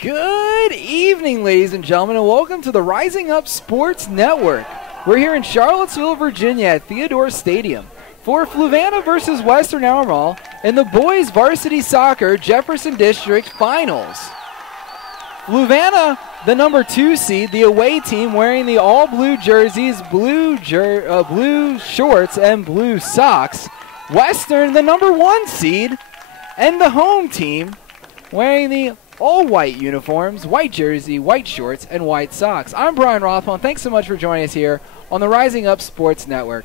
Good evening, ladies and gentlemen, and welcome to the Rising Up Sports Network. We're here in Charlottesville, Virginia at Theodore Stadium for Fluvanna versus Western Albemarle in the boys varsity soccer Jefferson District Finals. Fluvanna, the number 2 seed, the away team wearing the all-blue jerseys, blue shorts, and blue socks. Western, the number 1 seed, and the home team wearing the all-white uniforms, white jersey, white shorts, and white socks. I'm Brian Rothman. Thanks so much for joining us here on the Rising Up Sports Network.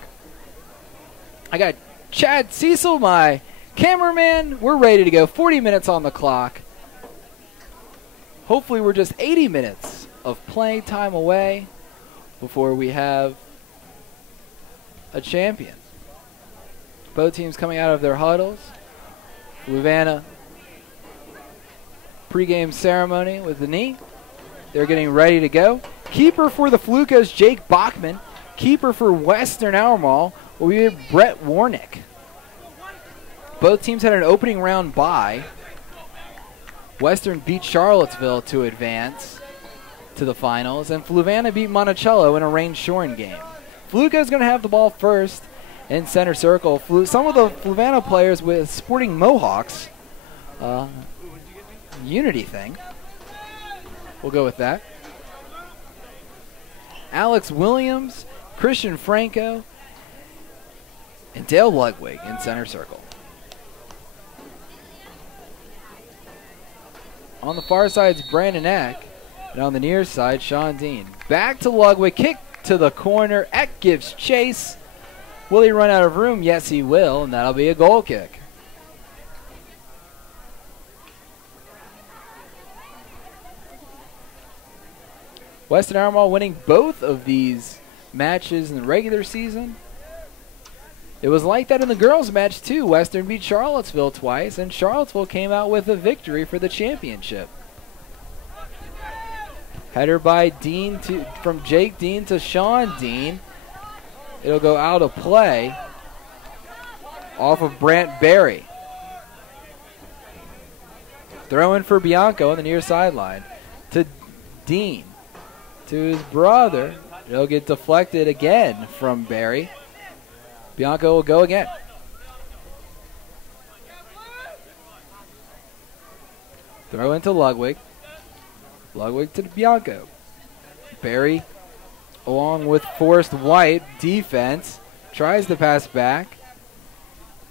I got Chad Cecil, my cameraman. We're ready to go. 40 minutes on the clock. Hopefully we're just 80 minutes of playing time away before we have a champion. Both teams coming out of their huddles. Fluvanna pre-game ceremony with the knee. They're getting ready to go. Keeper for the Flukos, Jake Bachman. Keeper for Western Albemarle will be Brett Warnick. Both teams had an opening round bye. Western beat Charlottesville to advance to the finals, and Fluvanna beat Monticello in a rain-shorn game. Fluko's going to have the ball first in center circle. Some of the Fluvanna players with sporting mohawks. Unity thing. We'll go with that. Alex Williams, Christian Franco, and Dale Ludwig in center circle. On the far side is Brandon Eck, and on the near side, Sean Dean. Back to Ludwig, kick to the corner. Eck gives chase. Will he run out of room? Yes, he will, and that'll be a goal kick. Western Albemarle winning both of these matches in the regular season. It was like that in the girls' match too. Western beat Charlottesville twice, and Charlottesville came out with a victory for the championship. Header by Dean from Jake Dean to Sean Dean. It'll go out of play off of Brant Berry. Throw in for Bianco on the near sideline to Dean. To his brother. It'll get deflected again from Barry. Bianco will go again. Throw into Ludwig. Ludwig to Bianco. Barry, along with Forrest White, defense, tries to pass back.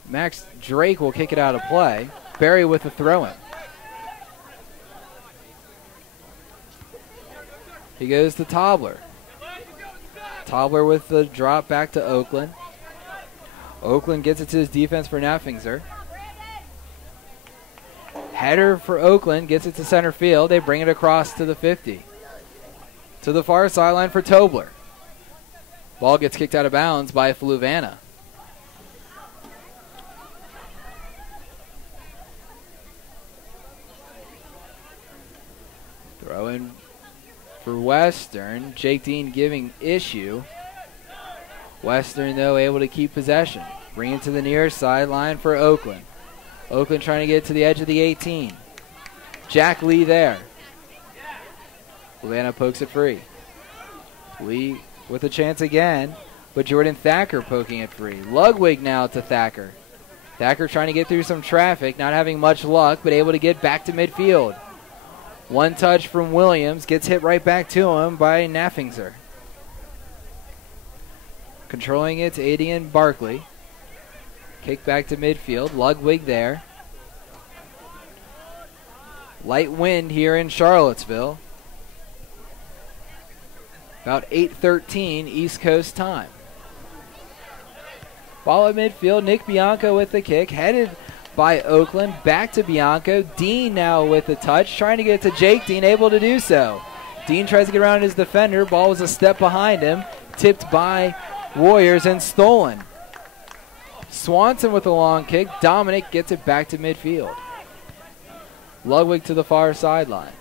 Max Drake will kick it out of play. Barry with the throw-in. He goes to Tobler. Tobler with the drop back to Oakland. Oakland gets it to his defense for Neffingser. Header for Oakland, gets it to center field. They bring it across to the 50. To the far sideline for Tobler. Ball gets kicked out of bounds by Fluvanna. Throw in for Western. Jake Dean giving issue. Western, though, able to keep possession. Bring it to the near sideline for Oakland. Oakland trying to get to the edge of the 18. Jack Lee there. Fluvanna pokes it free. Lee with a chance again, but Jordan Thacker poking it free. Ludwig now to Thacker. Thacker trying to get through some traffic, not having much luck, but able to get back to midfield. One touch from Williams, gets hit right back to him by Neffingser. Controlling it to Adian Barkley. Kick back to midfield. Ludwig there. Light wind here in Charlottesville. About 8:13 East Coast time. Ball at midfield. Nick Bianco with the kick. Headed by Oakland. Back to Bianco. Dean now with the touch. Trying to get it to Jake Dean. Able to do so. Dean tries to get around his defender. Ball was a step behind him. Tipped by Warriors and stolen. Swanson with a long kick. Dominic gets it back to midfield. Ludwig to the far sideline.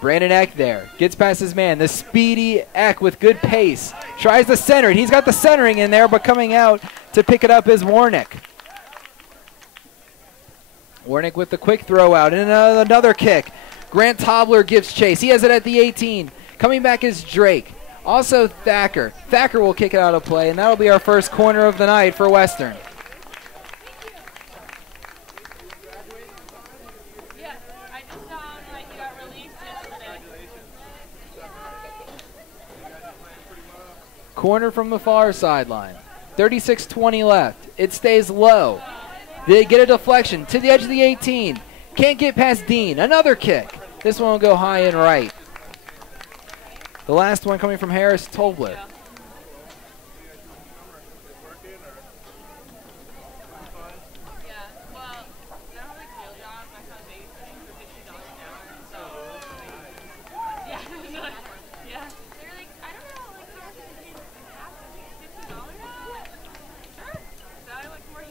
Brandon Eck there. Gets past his man. The speedy Eck with good pace. Tries to center it. He's got the centering in there, but coming out to pick it up is Warnick. Warnick with the quick throw out. And another kick Grant Tobler gives chase. He has it at the 18. Coming back is Drake. Also Thacker. Thacker will kick it out of play, and that'll be our first corner of the night for Western. Corner from the far sideline. 36-20 left. It stays low. They get a deflection to the edge of the 18. Can't get past Dean. Another kick. This one will go high and right. The last one coming from Harris Tobler.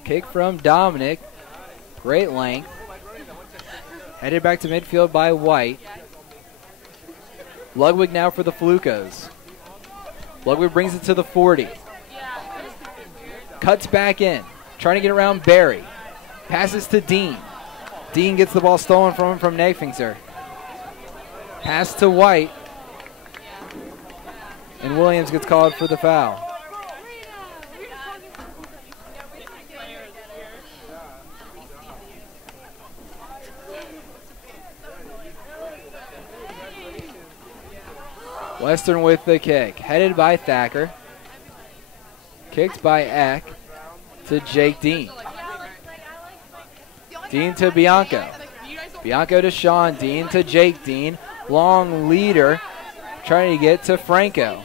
Kick from Dominic. Great length. Headed back to midfield by White. Ludwig now for the Flukos. Ludwig brings it to the 40. Cuts back in. Trying to get around Barry. Passes to Dean. Dean gets the ball stolen from him from Nafingser. Pass to White. And Williams gets called for the foul. Western with the kick. Headed by Thacker. Kicked by Eck to Jake Dean. Dean to Bianco. Bianco to Sean. Dean to Jake Dean. Long leader. Trying to get to Franco.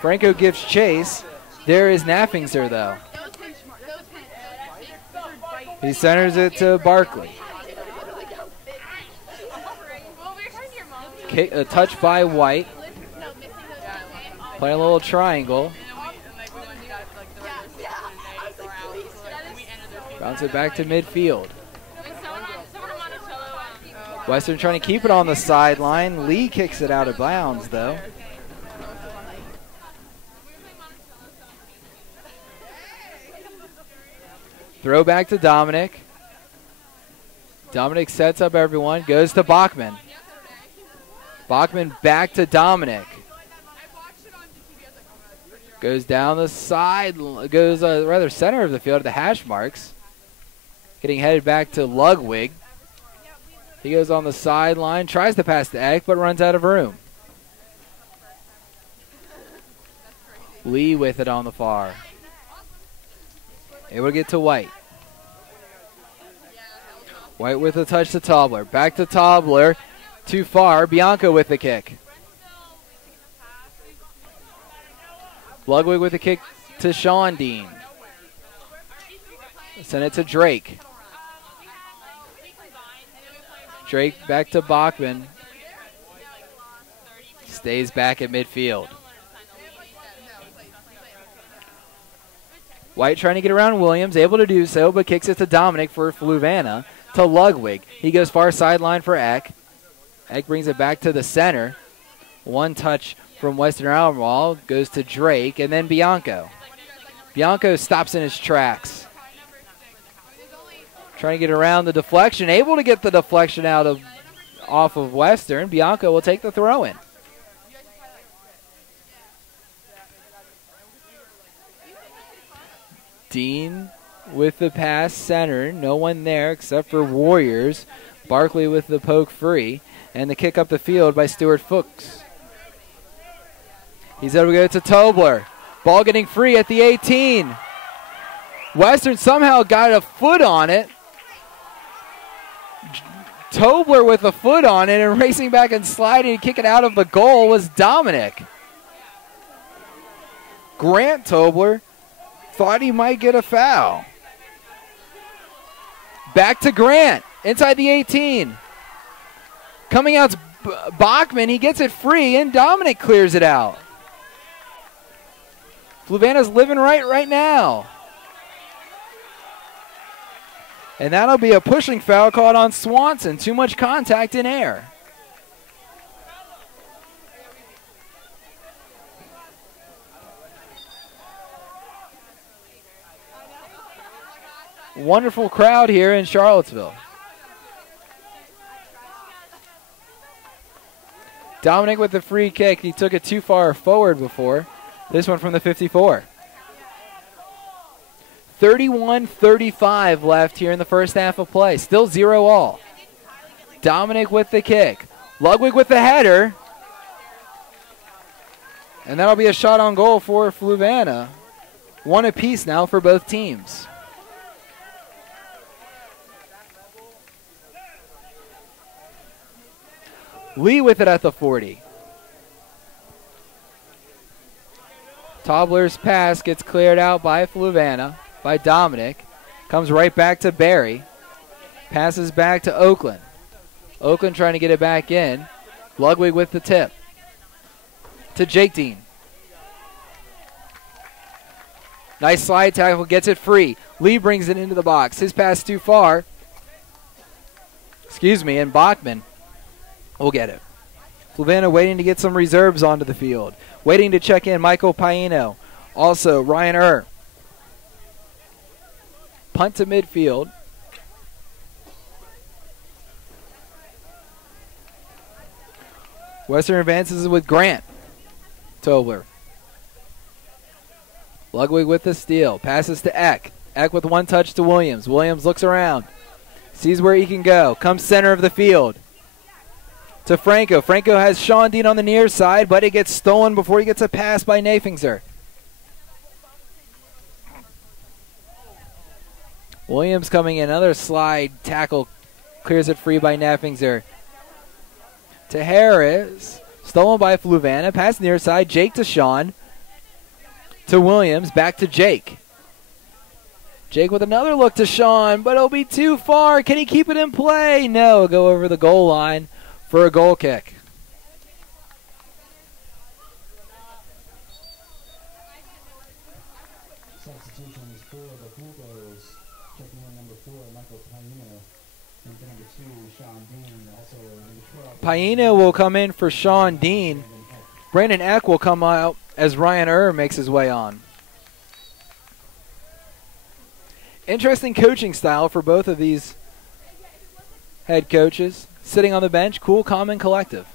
Franco gives chase. There is Nafingser though. He centers it to Barkley. Kick, a touch by White. Playing a little triangle. Bounce it back to midfield. Western trying to keep it on the sideline. Lee kicks it out of bounds, though. Throw back to Dominic. Dominic sets up everyone. Goes to Bachman. Bachman back to Dominic. Goes down the side, goes rather center of the field at the hash marks. Getting headed back to Ludwig. He goes on the sideline, tries to pass to Eck, but runs out of room. Lee with it on the far. Able to get to White. White with a touch to Tobler. Back to Tobler. Too far. Bianco with the kick. Ludwig with a kick to Sean Dean. Send it to Drake. Drake back to Bachman. Stays back at midfield. White trying to get around Williams, able to do so, but kicks it to Dominic for Fluvanna. To Ludwig. He goes far sideline for Eck. Eck brings it back to the center. One touch from Western Albemarle goes to Drake, and then Bianco. Bianco stops in his tracks. Trying to get around the deflection. Able to get the deflection off of Western. Bianco will take the throw in. Dean with the pass center. No one there except for Warriors. Barkley with the poke free. And the kick up the field by Stuart Fuchs. He's able to go to Tobler. Ball getting free at the 18. Western somehow got a foot on it. Tobler with a foot on it and racing back and sliding and kicking out of the goal was Dominic. Grant Tobler thought he might get a foul. Back to Grant inside the 18. Coming out's Bachman. He gets it free and Dominic clears it out. Fluvanna's living right now. And that'll be a pushing foul called on Swanson. Too much contact in air. Wonderful crowd here in Charlottesville. Dominic with the free kick. He took it too far forward before. This one from the 54. 31-35 left here in the first half of play. Still 0-all. Dominic with the kick. Ludwig with the header. And that'll be a shot on goal for Fluvanna. One apiece now for both teams. Lee with it at the 40. Tobler's pass gets cleared out by Fluvanna, by Dominic. Comes right back to Barry. Passes back to Oakland. Oakland trying to get it back in. Ludwig with the tip. To Jake Dean. Nice slide tackle, gets it free. Lee brings it into the box. His pass too far. And Bachman will get it. Fluvanna waiting to get some reserves onto the field. Waiting to check in Michael Paino. Also Ryan Punt to midfield. Western advances with Grant. Tobler. Ludwig with the steal. Passes to Eck. Eck with one touch to Williams. Williams looks around. Sees where he can go. Comes center of the field. To Franco. Franco has Sean Dean on the near side, but it gets stolen before he gets a pass by Nafingser. Williams coming in. Another slide tackle. Clears it free by Nafingser. To Harris. Stolen by Fluvanna. Pass near side. Jake to Sean. To Williams. Back to Jake. Jake with another look to Sean, but it'll be too far. Can he keep it in play? No, it'll go over the goal line for a goal kick. Substitutions for the Bulldogs. Checking in number 4, Michael Paino. And number 2, Sean Dean. Also number 12. Paino will come in for Sean Dean. Brandon Eck will come out as Ryan makes his way on. Interesting coaching style for both of these head coaches. Sitting on the bench, cool, calm, and collective.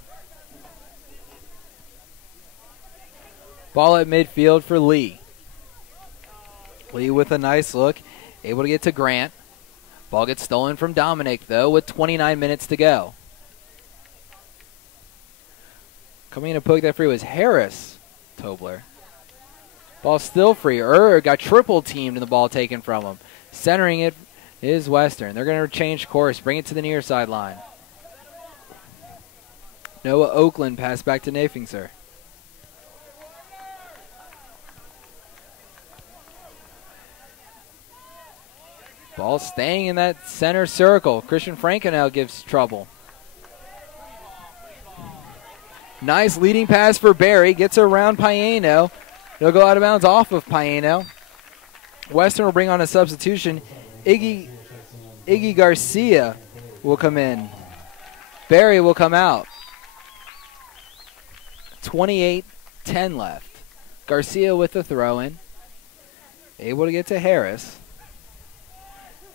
Ball at midfield for Lee. Lee with a nice look, able to get to Grant. Ball gets stolen from Dominic, though, with 29 minutes to go. Coming in to poke that free was Harris Tobler. Ball still free. Got triple teamed and the ball taken from him. Centering it is Western. They're going to change course, bring it to the near sideline. Noah Oakland pass back to Nafingser. Ball staying in that center circle. Christian Franco now gives trouble. Nice leading pass for Barry. Gets around Paino. It'll go out of bounds off of Paino. Western will bring on a substitution. Iggy Garcia will come in. Barry will come out. 28-10 left. Garcia with the throw-in. Able to get to Harris.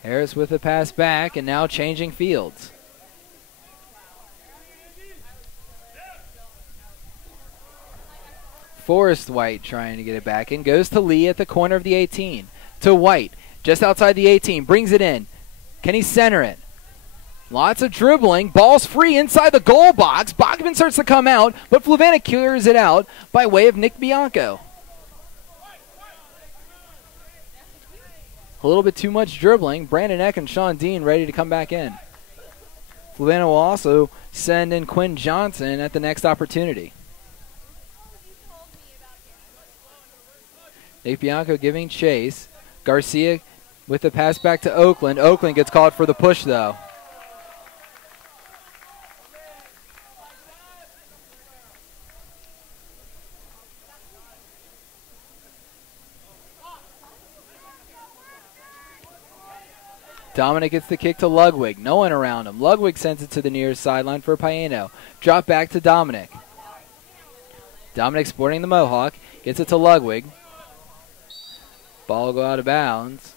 Harris with the pass back and now changing fields. Forrest White trying to get it back in. Goes to Lee at the corner of the 18. To White, just outside the 18. Brings it in. Can he center it? Lots of dribbling. Ball's free inside the goal box. Bachman starts to come out, but Fluvanna clears it out by way of Nick Bianco. A little bit too much dribbling. Brandon Eck and Sean Dean ready to come back in. Fluvanna will also send in Quinn Johnson at the next opportunity. Nick Bianco giving chase. Garcia with the pass back to Oakland. Oakland gets called for the push, though. Dominic gets the kick to Ludwig. No one around him. Ludwig sends it to the near sideline for Paino. Drop back to Dominic. Dominic sporting the Mohawk. Gets it to Ludwig. Ball will go out of bounds.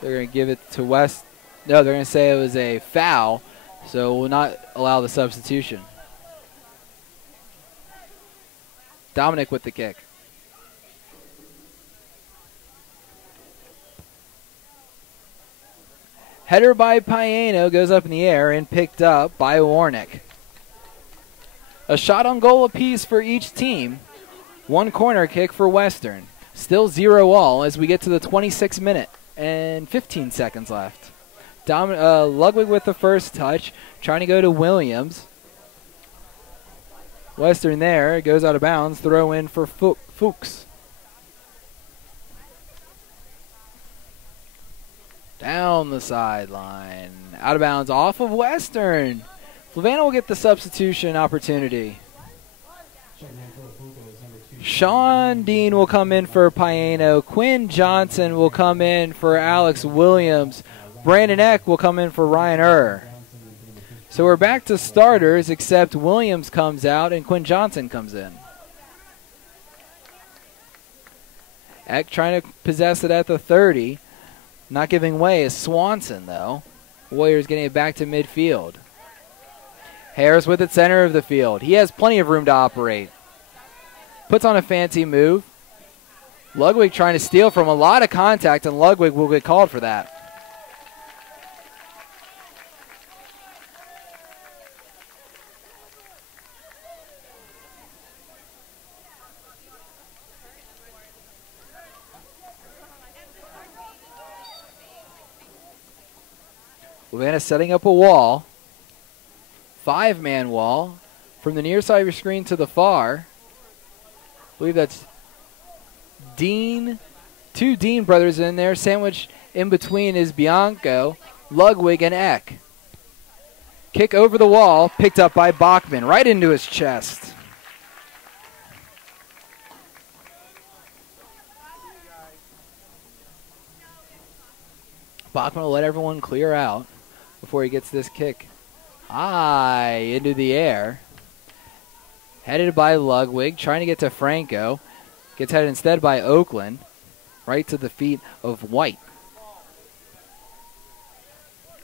They're going to give it to West. No, they're going to say it was a foul. So we'll not allow the substitution. Dominic with the kick. Header by Paino goes up in the air and picked up by Warnick. A shot on goal apiece for each team. One corner kick for Western. Still 0-all as we get to the 26th minute and 15 seconds left. Ludwig with the first touch, trying to go to Williams. Western there, goes out of bounds, throw in for Fuchs. Down the sideline, out of bounds off of Western. Fluvanna will get the substitution opportunity. Sean Dean will come in for Paino. Quinn Johnson will come in for Alex Williams. Brandon Eck will come in for Ryan So we're back to starters, except Williams comes out and Quinn Johnson comes in. Eck trying to possess it at the 30. Not giving way is Swanson, though. Warriors getting it back to midfield. Harris with it center of the field. He has plenty of room to operate. Puts on a fancy move. Ludwig trying to steal from a lot of contact, and Ludwig will get called for that. Fluvanna setting up a wall. 5-man wall from the near side of your screen to the far. I believe that's Dean. 2 Dean brothers in there. Sandwiched in between is Bianco, Ludwig, and Eck. Kick over the wall, picked up by Bachman, right into his chest. Bachman will let everyone clear out before he gets this kick high into the air. Headed by Ludwig, trying to get to Franco. Gets headed instead by Oakland, right to the feet of White.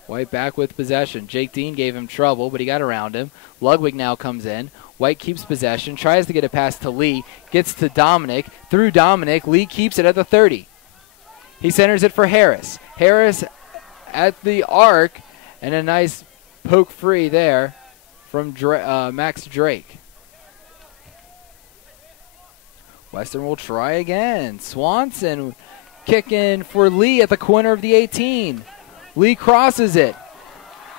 White back with possession. Jake Dean gave him trouble, but he got around him. Ludwig now comes in. White keeps possession, tries to get it past to Lee, gets to Dominic. Through Dominic, Lee keeps it at the 30. He centers it for Harris. Harris at the arc, and a nice poke free there from Max Drake. Western will try again. Swanson kicking for Lee at the corner of the 18. Lee crosses it.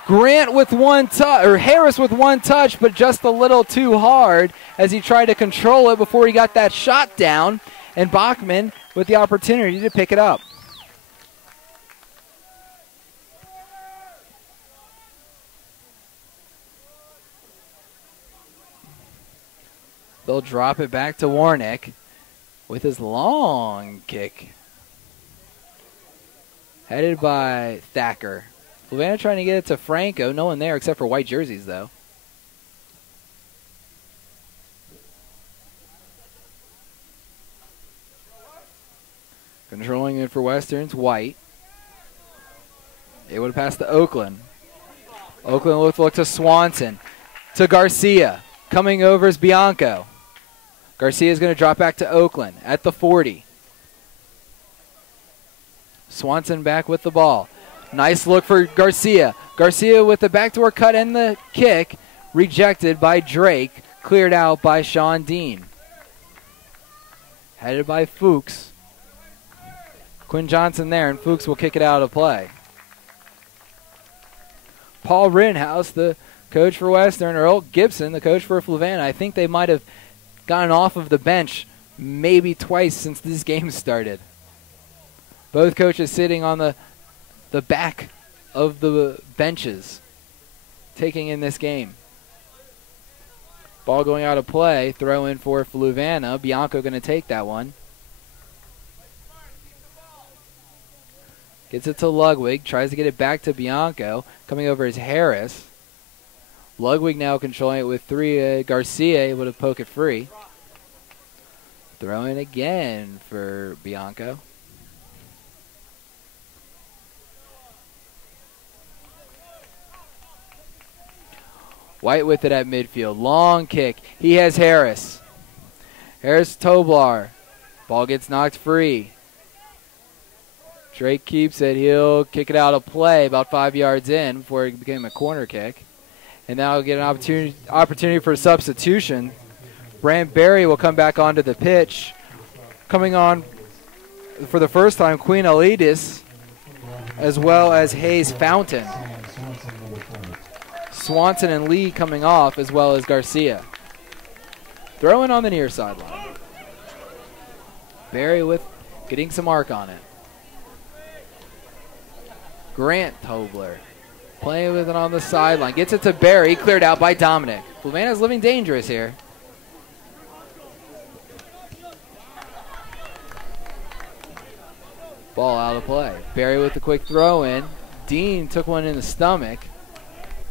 Grant with one touch, or Harris with one touch, but just a little too hard as he tried to control it before he got that shot down. And Bachman with the opportunity to pick it up. They'll drop it back to Warnick with his long kick. Headed by Thacker. Fluvanna trying to get it to Franco. No one there except for white jerseys, though. Controlling it for Western's White. It would pass to Oakland. Oakland will look to Swanson. To Garcia. Coming over is Bianco. Garcia is going to drop back to Oakland at the 40. Swanson back with the ball. Nice look for Garcia. Garcia with the backdoor cut and the kick. Rejected by Drake. Cleared out by Sean Dean. Headed by Fuchs. Quinn Johnson there, and Fuchs will kick it out of play. Paul Rittenhouse, the coach for Western, Earl Gibson, the coach for Fluvanna. I think they might have gotten off of the bench maybe twice since this game started. Both coaches sitting on the back of the benches, taking in this game. Ball going out of play, throw in for Fluvanna. Bianco going to take that one. Gets it to Ludwig, tries to get it back to Bianco. Coming over is Harris. Ludwig now controlling it with 3. Garcia able to poke it free. Throw in again for Bianco. White with it at midfield. Long kick. He has Harris. Harris Toblar. Ball gets knocked free. Drake keeps it. He'll kick it out of play about 5 yards in before it became a corner kick. And now we'll get an opportunity for a substitution. Brant Berry will come back onto the pitch. Coming on for the first time, Queen Elidis, as well as Hayes Fountain. Swanson and Lee coming off, as well as Garcia. Throwing on the near sideline. Berry with getting some arc on it. Grant Tobler playing with it on the sideline. Gets it to Berry, cleared out by Dominic. Fluvanna's living dangerous here. Ball out of play. Berry with the quick throw in. Dean took one in the stomach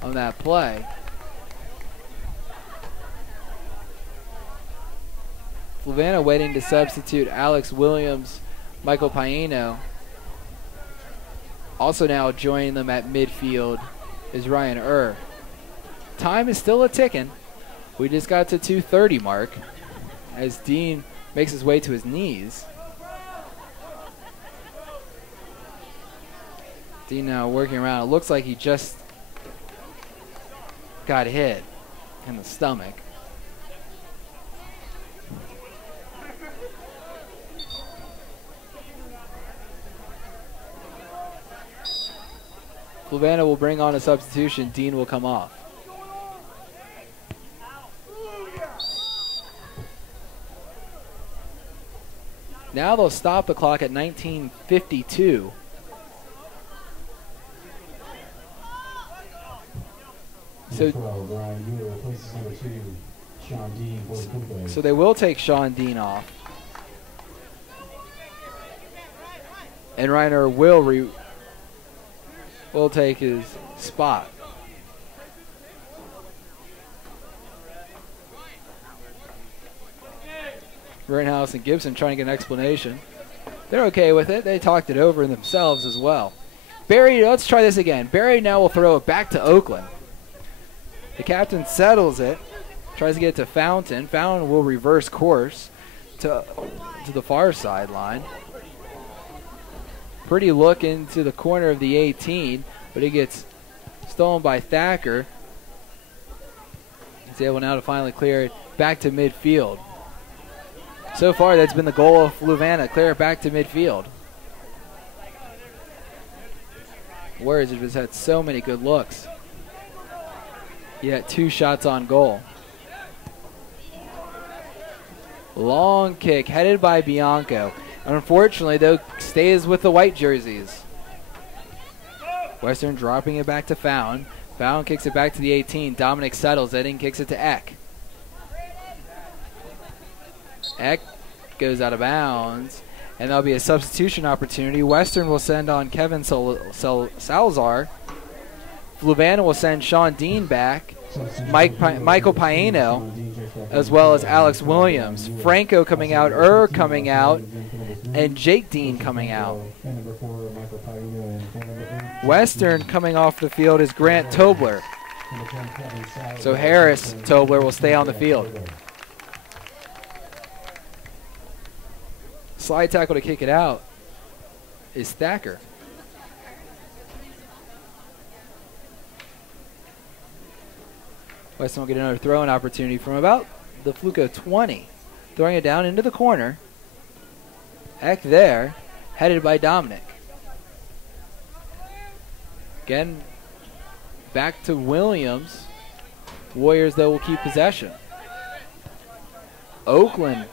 on that play. Fluvanna waiting to substitute Alex Williams, Michael Paino. Also now joining them at midfield is Ryan Time is still a-ticking. We just got to 2:30 mark as Dean makes his way to his knees. Dean now working around. It looks like he just got hit in the stomach. Fluvanna will bring on a substitution. Dean will come off. Now they'll stop the clock at 19:52. So they will take Sean Dean off. And Reiner will take his spot. Rittenhouse and Gibson trying to get an explanation. They're okay with it. They talked it over themselves as well. Barry, let's try this again. Barry now will throw it back to Oakland. The captain settles it, tries to get it to Fountain. Fountain will reverse course to the far sideline. Pretty look into the corner of the 18, but it gets stolen by Thacker. He's able now to finally clear it back to midfield. So far, that's been the goal of Fluvanna, clear it back to midfield. Warriors have just had so many good looks. He had 2 shots on goal. Long kick headed by Bianco. Unfortunately, though, stays with the white jerseys. Western dropping it back to Fountain. Fountain kicks it back to the 18. Dominic settles it and kicks it to Eck. Eck goes out of bounds, and there'll be a substitution opportunity. Western will send on Kevin Salazar. Fluvanna will send Sean Dean back, Michael Paino, as well as Alex Williams. Franco coming out, coming out, and Jake Dean coming out. Western coming off the field is Grant Tobler. So Harris Tobler will stay on the field. Slide tackle to kick it out is Thacker. Weston will get another throw-in opportunity from about the Fluco 20. Throwing it down into the corner. Eck there, headed by Dominic. Again, back to Williams. Warriors, though, will keep possession. Oakland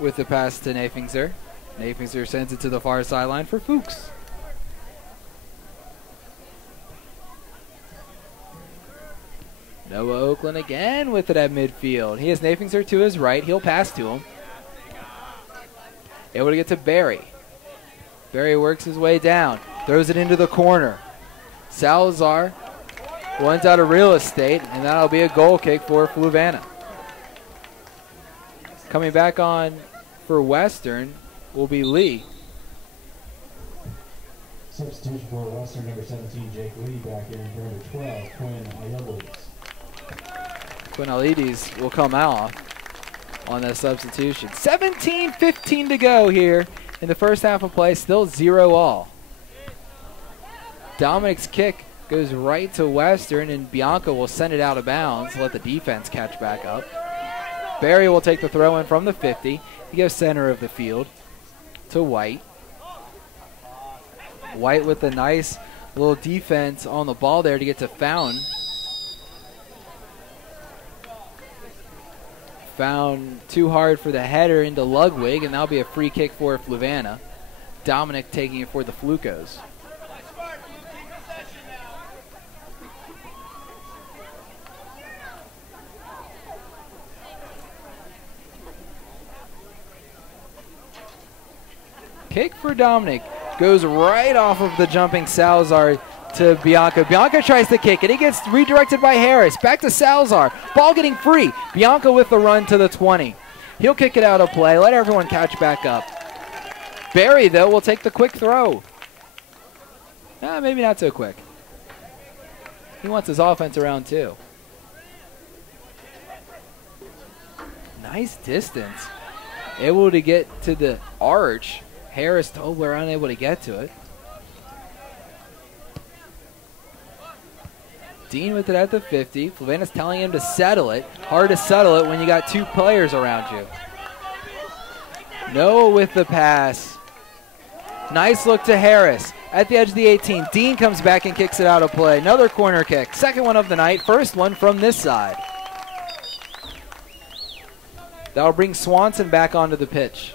with the pass to Nafingser. Nafingser sends it to the far sideline for Fuchs. Noah Oakland again with it at midfield. He has Nafingser to his right. He'll pass to him. Able to get to Barry. Barry works his way down. Throws it into the corner. Salazar runs out of real estate, and that'll be a goal kick for Fluvanna. Coming back on for Western will be Lee. Substitution for Western, number 17, Jake Lee, back in for number 12, Quinn Ayobowitz. Quinalides will come out on that substitution. 17:15 to go here in the first half of play. Still 0-all. Dominic's kick goes right to Western, and Bianca will send it out of bounds, let the defense catch back up. Barry will take the throw in from the 50. He goes center of the field to White. White with a nice little defense on the ball there to get to Fountain. Found too hard for the header into Ludwig, and that'll be a free kick for Fluvanna. Dominic taking it for the Flucos. Kick for Dominic. Goes right off of the jumping Salazar to Bianca. Bianca tries to kick it. It gets redirected by Harris. Back to Salazar. Ball getting free. Bianca with the run to the 20. He'll kick it out of play. Let everyone catch back up. Barry, though, will take the quick throw. Maybe not so quick. He wants his offense around, too. Nice distance. Able to get to the arch. Harris, Tobler unable to get to it. Dean with it at the 50. Fluvanna's telling him to settle it. Hard to settle it when you got two players around you. Noah with the pass. Nice look to Harris at the edge of the 18. Dean comes back and kicks it out of play. Another corner kick. Second one of the night. First one from this side. That'll bring Swanson back onto the pitch.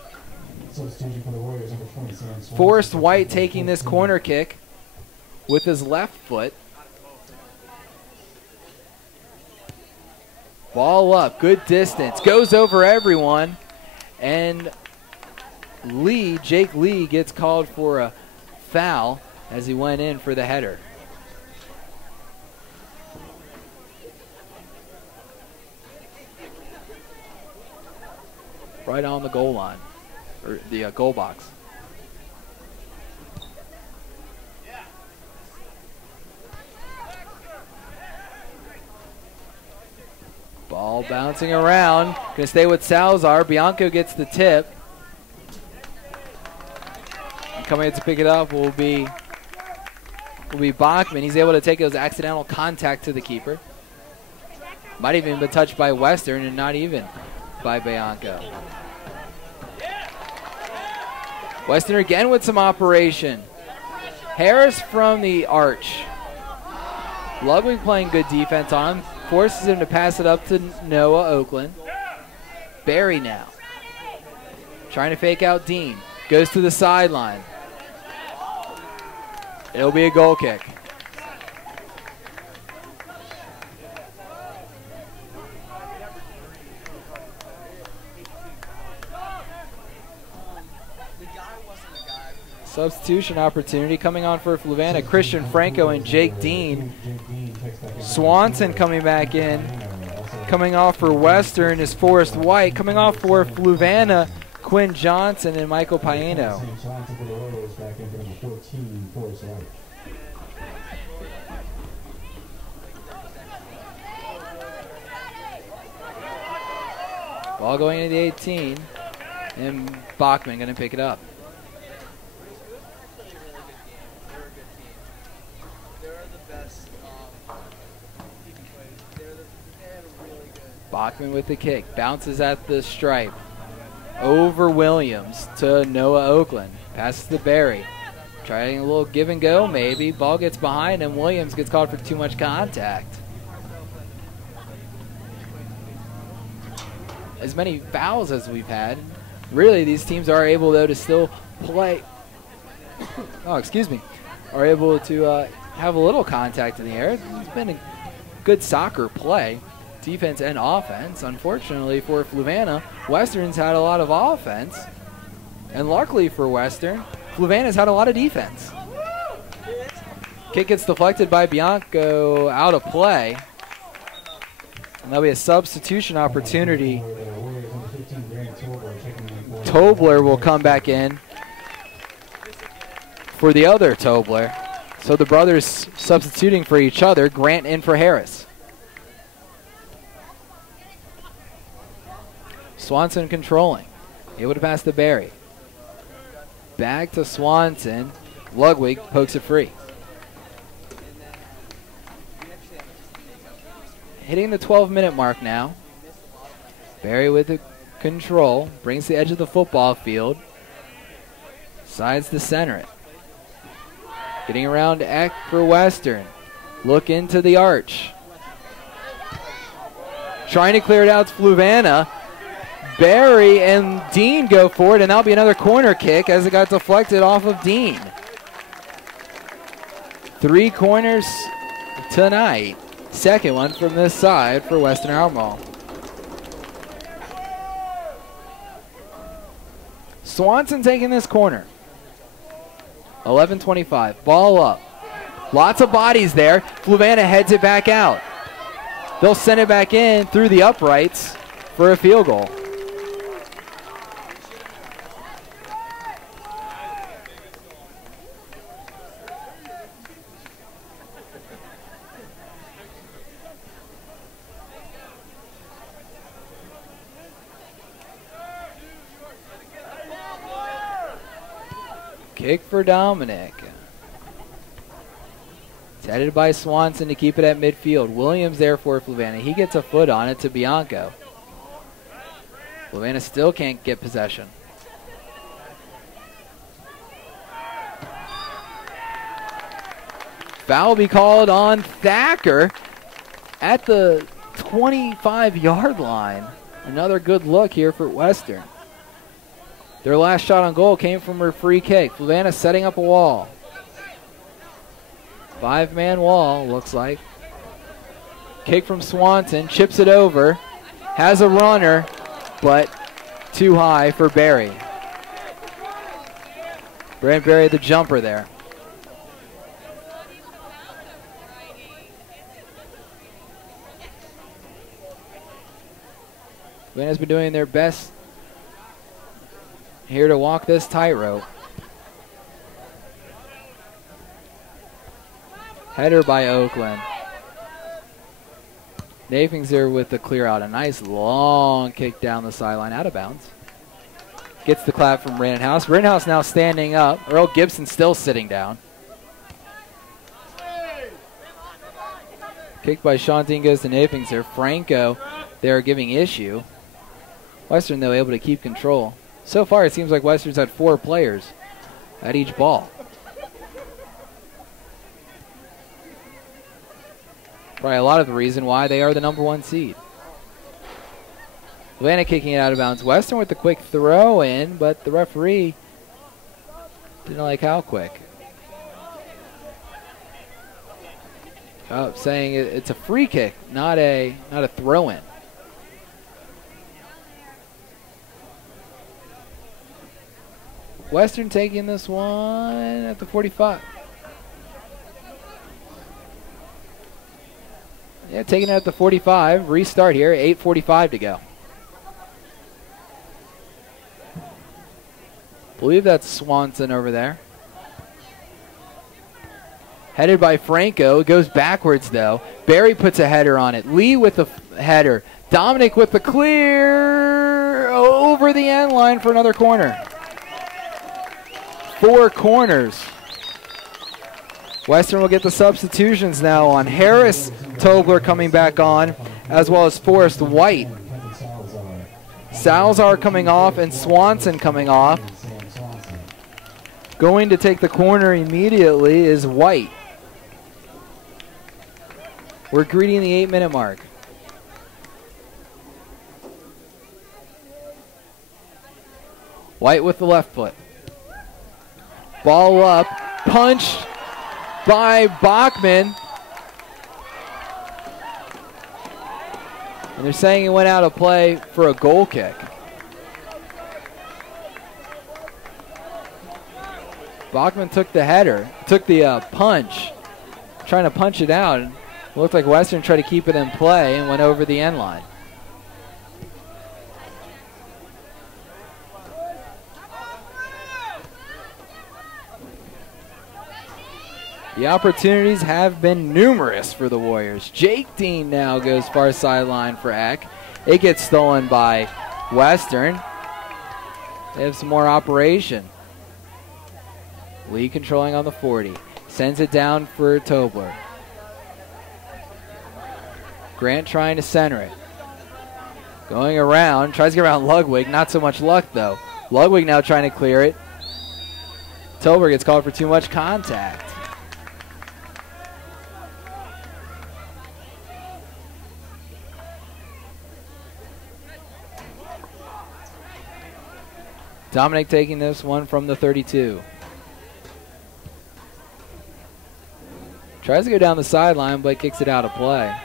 Forrest White taking this corner kick with his left foot. Ball up, good distance, goes over everyone, and Jake Lee gets called for a foul as he went in for the header. Right on the goal line, or the goal box. Ball bouncing around. Going to stay with Salazar. Bianco gets the tip. And coming in to pick it up will be Bachman. He's able to take those accidental contact to the keeper. Might have even been touched by Western and not even by Bianco. Western again with some operation. Harris from the arch. Ludwig playing good defense on him. Forces him to pass it up to Noah Oakland. Barry now. Trying to fake out Dean. Goes to the sideline. It'll be a goal kick. Substitution opportunity coming on for Fluvanna. Christian Franco and Jake Dean. Swanson coming back in. Coming off for Western is Forrest White. Coming off for Fluvanna, Quinn Johnson and Michael Paino. Ball going into the 18. And Bachman going to pick it up. Bachman with the kick. Bounces at the stripe. Over Williams to Noah Oakland. Passes to Barry. Trying a little give and go maybe. Ball gets behind and Williams gets called for too much contact. As many fouls as we've had. Really, these teams are able, though, to still play. Are able to have a little contact in the air. It's been a good soccer play. Defense and offense. Unfortunately for Fluvanna, Western's had a lot of offense. And luckily for Western, Fluvanna's had a lot of defense. Kick gets deflected by Bianco out of play. And that'll be a substitution opportunity. Tobler will come back in for the other Tobler. So the brothers substituting for each other. Grant in for Harris. Swanson controlling. Able to pass to Barry. Back to Swanson. Ludwig pokes it free. Hitting the 12-minute mark now. Barry with the control. Brings the edge of the football field. Decides to center it. Getting around Eck for Western. Look into the arch. Trying to clear it out to Fluvanna. Barry and Dean go for it, and that'll be another corner kick as it got deflected off of Dean. 3 corners tonight. Second one from this side for Western Albemarle. Swanson taking this corner. 11:25. Ball up. Lots of bodies there. Fluvanna heads it back out. They'll send it back in through the uprights for a field goal. Kick for Dominic. It's headed by Swanson to keep it at midfield. Williams there for Fluvanna. He gets a foot on it to Bianco. Fluvanna still can't get possession. Foul will be called on Thacker at the 25-yard line. Another good look here for Western. Their last shot on goal came from her free kick. Fluvanna setting up a wall. 5-man wall, looks like. Kick from Swanson, chips it over. Has a runner, but too high for Barry. Brand Barry, the jumper there. Fluvanna's been doing their best here to walk this tightrope. Header by Oakland. Nafing's there with the clear out. A nice long kick down the sideline, out of bounds. Gets the clap from Rittenhouse. Rittenhouse now standing up. Earl Gibson still sitting down. Kick by Shantine goes to Nafing's there. Franco there giving issue. Western, though, able to keep control. So far, it seems like Western's had 4 players at each ball. Probably a lot of the reason why they are the #1 seed. Fluvanna kicking it out of bounds. Western with the quick throw in, but the referee didn't like how quick. Saying it's a free kick, not a throw in. Western taking this one at the 45. Yeah, taking it at the 45. Restart here. 8:45 to go. Believe that's Swanson over there. Headed by Franco. It goes backwards, though. Barry puts a header on it. Lee with the header. Dominic with the clear over the end line for another corner. 4 corners. Western will get the substitutions now on. Harris Tobler coming back on, as well as Forrest White. Salazar coming off and Swanson coming off. Going to take the corner immediately is White. We're greeting the 8-minute mark. White with the left foot. Ball up, punched by Bachman. And they're saying he went out of play for a goal kick. Bachman took the header, took the punch, trying to punch it out. It looked like Western tried to keep it in play and went over the end line. The opportunities have been numerous for the Warriors. Jake Dean now goes far sideline for Eck. It gets stolen by Western, they have some more operation. Lee controlling on the 40. Sends it down for Tobler. Grant trying to center it. Going around, tries to get around Ludwig. Not so much luck, though. Ludwig now trying to clear it. Tobler gets called for too much contact. Dominic taking this one from the 32. Tries to go down the sideline, but kicks it out of play.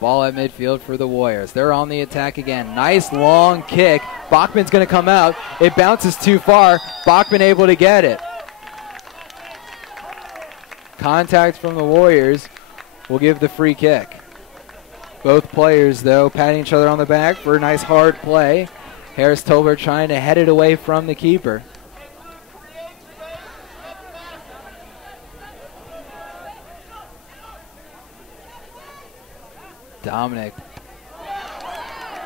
Ball at midfield for the Warriors. They're on the attack again. Nice long kick. Bachman's going to come out. It bounces too far. Bachman able to get it. Contact from the Warriors will give the free kick. Both players, though, patting each other on the back for a nice hard play. Harris Tobler trying to head it away from the keeper. Dominic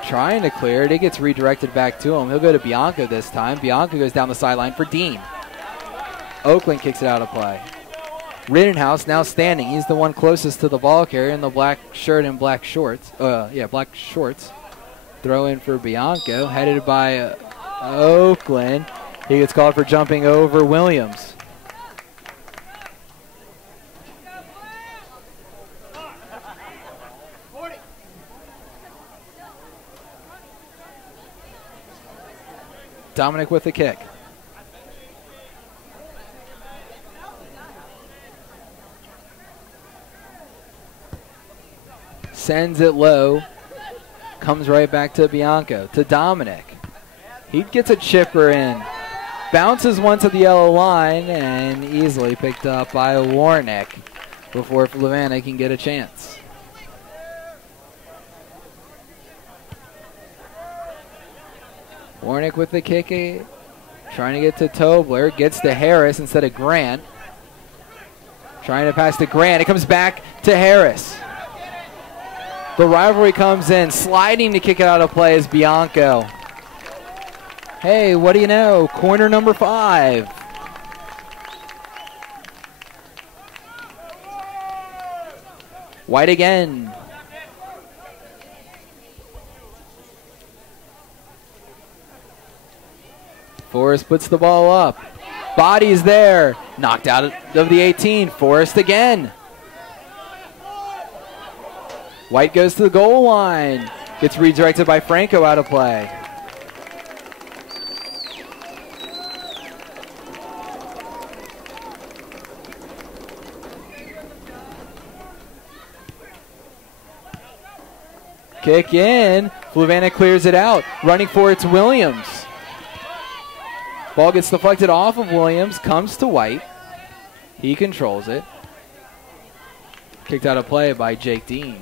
trying to clear it. It gets redirected back to him. He'll go to Bianco this time. Bianco goes down the sideline for Dean. Oakland kicks it out of play. Rittenhouse now standing. He's the one closest to the ball carrier in the black shirt and black shorts. Black shorts. Throw in for Bianco, headed by Oakland. He gets called for jumping over Williams. Dominic with the kick. Sends it low. Comes right back to Bianco. To Dominic. He gets a chipper in. Bounces one to the yellow line and easily picked up by Warnick before Fluvanna can get a chance. Warnick with the kick, trying to get to Tobler, gets to Harris instead of Grant. Trying to pass to Grant, it comes back to Harris. The rivalry comes in, sliding to kick it out of play is Bianco. Hey, what do you know? Corner number 5. White again. Forrest puts the ball up. Body's there. Knocked out of the 18. Forrest again. White goes to the goal line. Gets redirected by Franco out of play. Kick in. Fluvanna clears it out. Running for it's Williams. Ball gets deflected off of Williams, comes to White. He controls it. Kicked out of play by Jake Dean.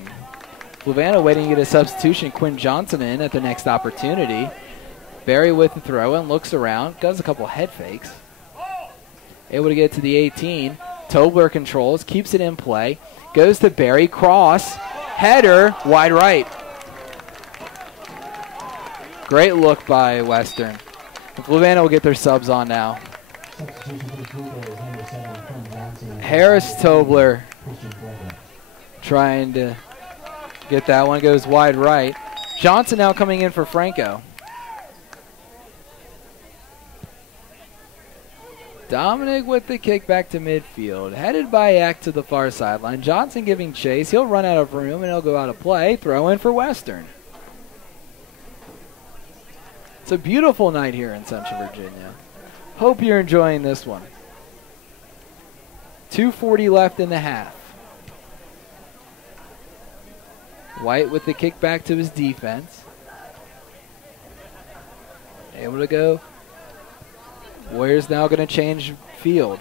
Fluvanna waiting to get a substitution. Quinn Johnson in at the next opportunity. Barry with the throw and looks around. Does a couple head fakes. Able to get to the 18. Tobler controls, keeps it in play. Goes to Barry, cross. Header, wide right. Great look by Western. Fluvanna will get their subs on now. Harris Tobler trying to get that one. Goes wide right. Johnson now coming in for Franco. Dominic with the kick back to midfield. Headed by Eck to the far sideline. Johnson giving chase. He'll run out of room and he'll go out of play. Throw in for Western. It's a beautiful night here in Central Virginia. Hope you're enjoying this one. 2:40 left in the half. White with the kick back to his defense. Able to go. Warriors now going to change field.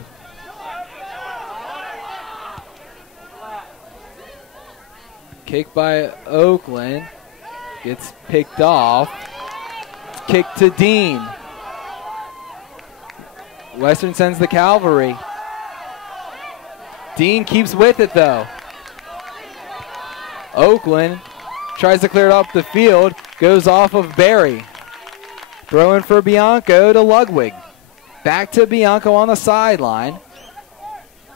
Kick by Oakland. Gets picked off. Kick to Dean. Western sends the cavalry. Dean keeps with it, though. Oakland tries to clear it up the field. Goes off of Barry. Throwing for Bianco to Ludwig. Back to Bianco on the sideline.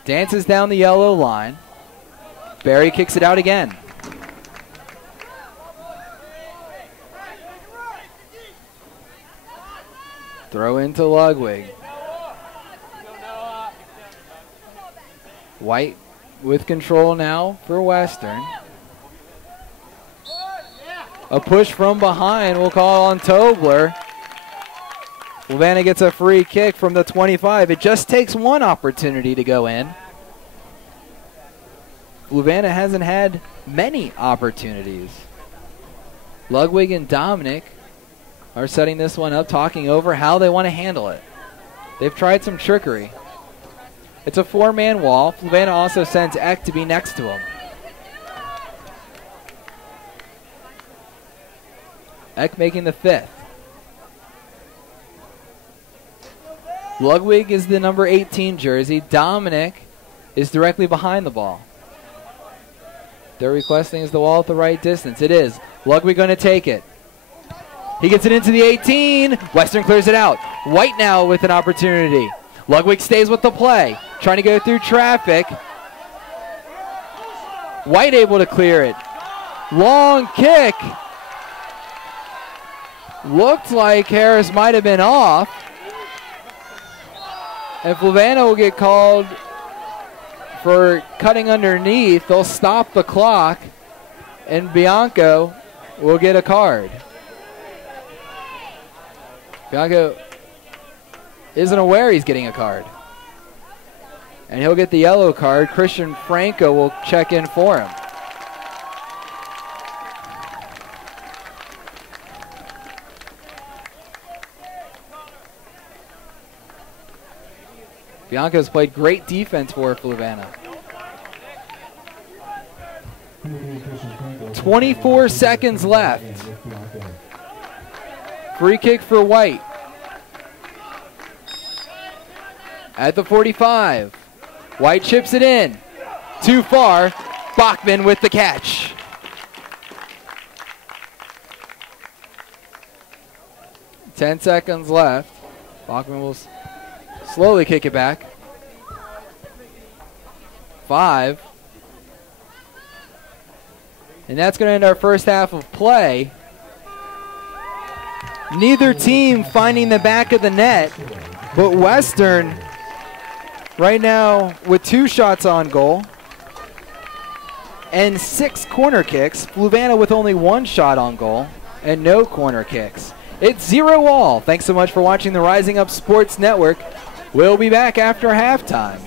Dances down the yellow line. Barry kicks it out again. Throw into Ludwig. White with control now for Western. A push from behind. We'll call on Tobler. Fluvanna gets a free kick from the 25. It just takes one opportunity to go in. Fluvanna hasn't had many opportunities. Ludwig and Dominic are setting this one up, talking over how they want to handle it. They've tried some trickery. It's a four-man wall. Fluvanna also sends Eck to be next to him. Eck making the fifth. Ludwig is the number 18 jersey. Dominic is directly behind the ball. They're requesting is the wall at the right distance. It is. Ludwig going to take it. He gets it into the 18. Western clears it out. White now with an opportunity. Ludwig stays with the play. Trying to go through traffic. White able to clear it. Long kick. Looked like Harris might have been off. And Fluvanna will get called for cutting underneath. They'll stop the clock. And Bianco will get a card. Bianco isn't aware he's getting a card. And he'll get the yellow card. Christian Franco will check in for him. Bianco's played great defense for Fluvanna. 24 seconds left. Free kick for White. At the 45. White chips it in. Too far. Bachman with the catch. Ten seconds left. Bachman will slowly kick it back. 5. And that's going to end our first half of play. Neither team finding the back of the net, but Western right now with 2 shots on goal and 6 corner kicks. Fluvanna with only 1 shot on goal and no corner kicks. It's 0-all. Thanks so much for watching the Rising Up Sports Network. We'll be back after halftime.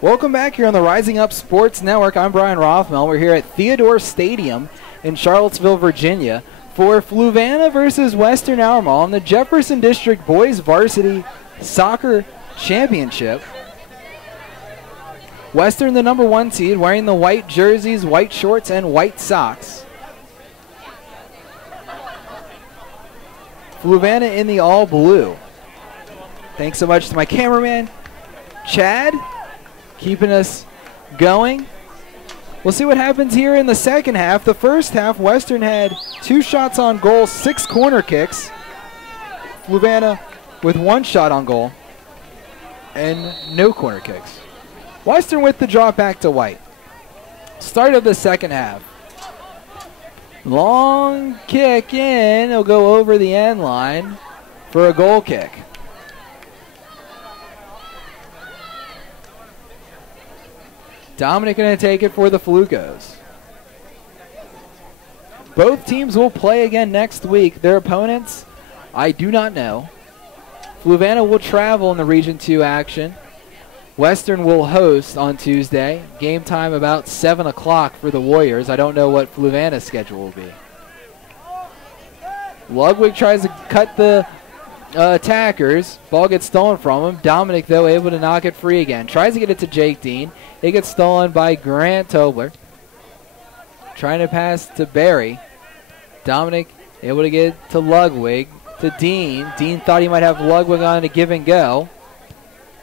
Welcome back here on the Rising Up Sports Network. I'm Brian Rothmel. We're here at Theodore Stadium in Charlottesville, Virginia for Fluvanna versus Western Albemarle in the Jefferson District Boys Varsity Soccer Championship. Western, the number 1 seed, wearing the white jerseys, white shorts, and white socks. Fluvanna in the all blue. Thanks so much to my cameraman, Chad, keeping us going. We'll see what happens here in the second half. The first half, Western had 2 shots on goal, 6 corner kicks. Fluvanna with 1 shot on goal and no corner kicks. Western with the drop back to white. Start of the second half. Long kick in. It'll go over the end line for a goal kick. Dominic going to take it for the Flugos. Both teams will play again next week. Their opponents, I do not know. Fluvanna will travel in the Region 2 action. Western will host on Tuesday. Game time about 7 o'clock for the Warriors. I don't know what Fluvanna's schedule will be. Ludwig tries to cut the attackers. Ball gets stolen from him. Dominic, though, able to knock it free again. Tries to get it to Jake Dean. It gets stolen by Grant Tobler. Trying to pass to Barry. Dominic able to get it to Ludwig. To Dean. Dean thought he might have Ludwig on a give and go.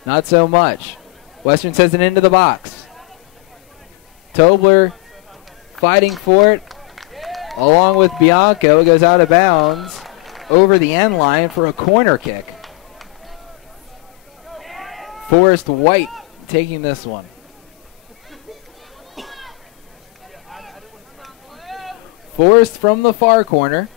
Not so much. Western sends it into the box. Tobler fighting for it. Along with Bianco, it goes out of bounds over the end line for a corner kick. Forrest White taking this one. Forrest from the far corner.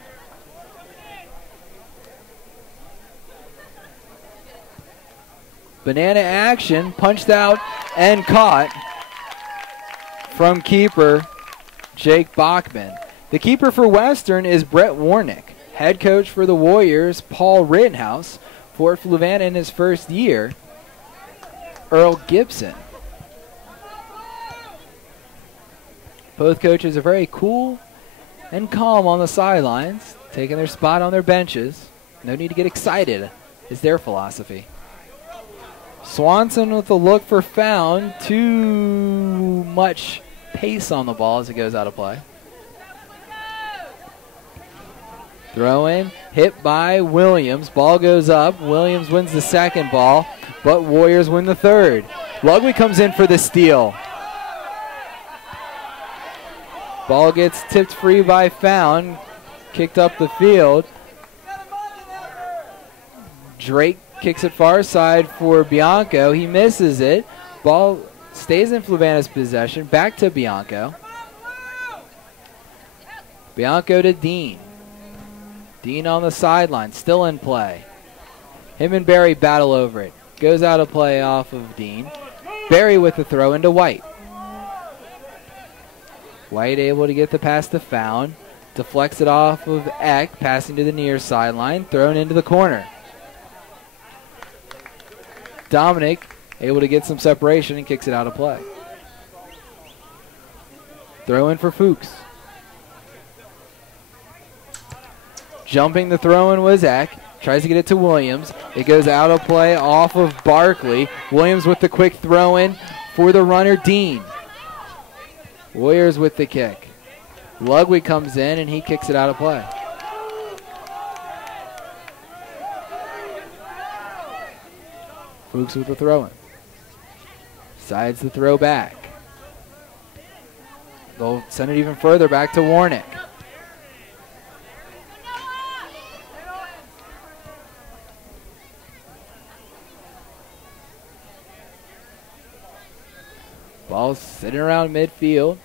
Banana action, punched out and caught from keeper Jake Bachman. The keeper for Western is Brett Warnick. Head coach for the Warriors, Paul Rittenhouse. For Fluvanna in his first year, Earl Gibson. Both coaches are very cool and calm on the sidelines, taking their spot on their benches. No need to get excited is their philosophy. Swanson with a look for foul. Too much pace on the ball as it goes out of play. Throw in, hit by Williams. Ball goes up. Williams wins the second ball, but Warriors win the third. Ludwig comes in for the steal. Ball gets tipped free by Found. Kicked up the field. Drake kicks it far side for Bianco. He misses it. Ball stays in Fluvanna's possession. Back to Bianco. Bianco to Dean. Dean on the sideline, still in play. Him and Barry battle over it. Goes out of play off of Dean. Barry with the throw into White. White able to get the pass to Found. Deflects it off of Eck, passing to the near sideline. Thrown into the corner. Dominic able to get some separation and kicks it out of play. Throw in for Fuchs. Jumping the throw in was Eck. Tries to get it to Williams. It goes out of play off of Barkley. Williams with the quick throw in for the runner Dean. Warriors with the kick. Ludwig comes in and he kicks it out of play. Fuchs with the throw in. Sides the throw back. They'll send it even further back to Warnick. Ball's sitting around midfield.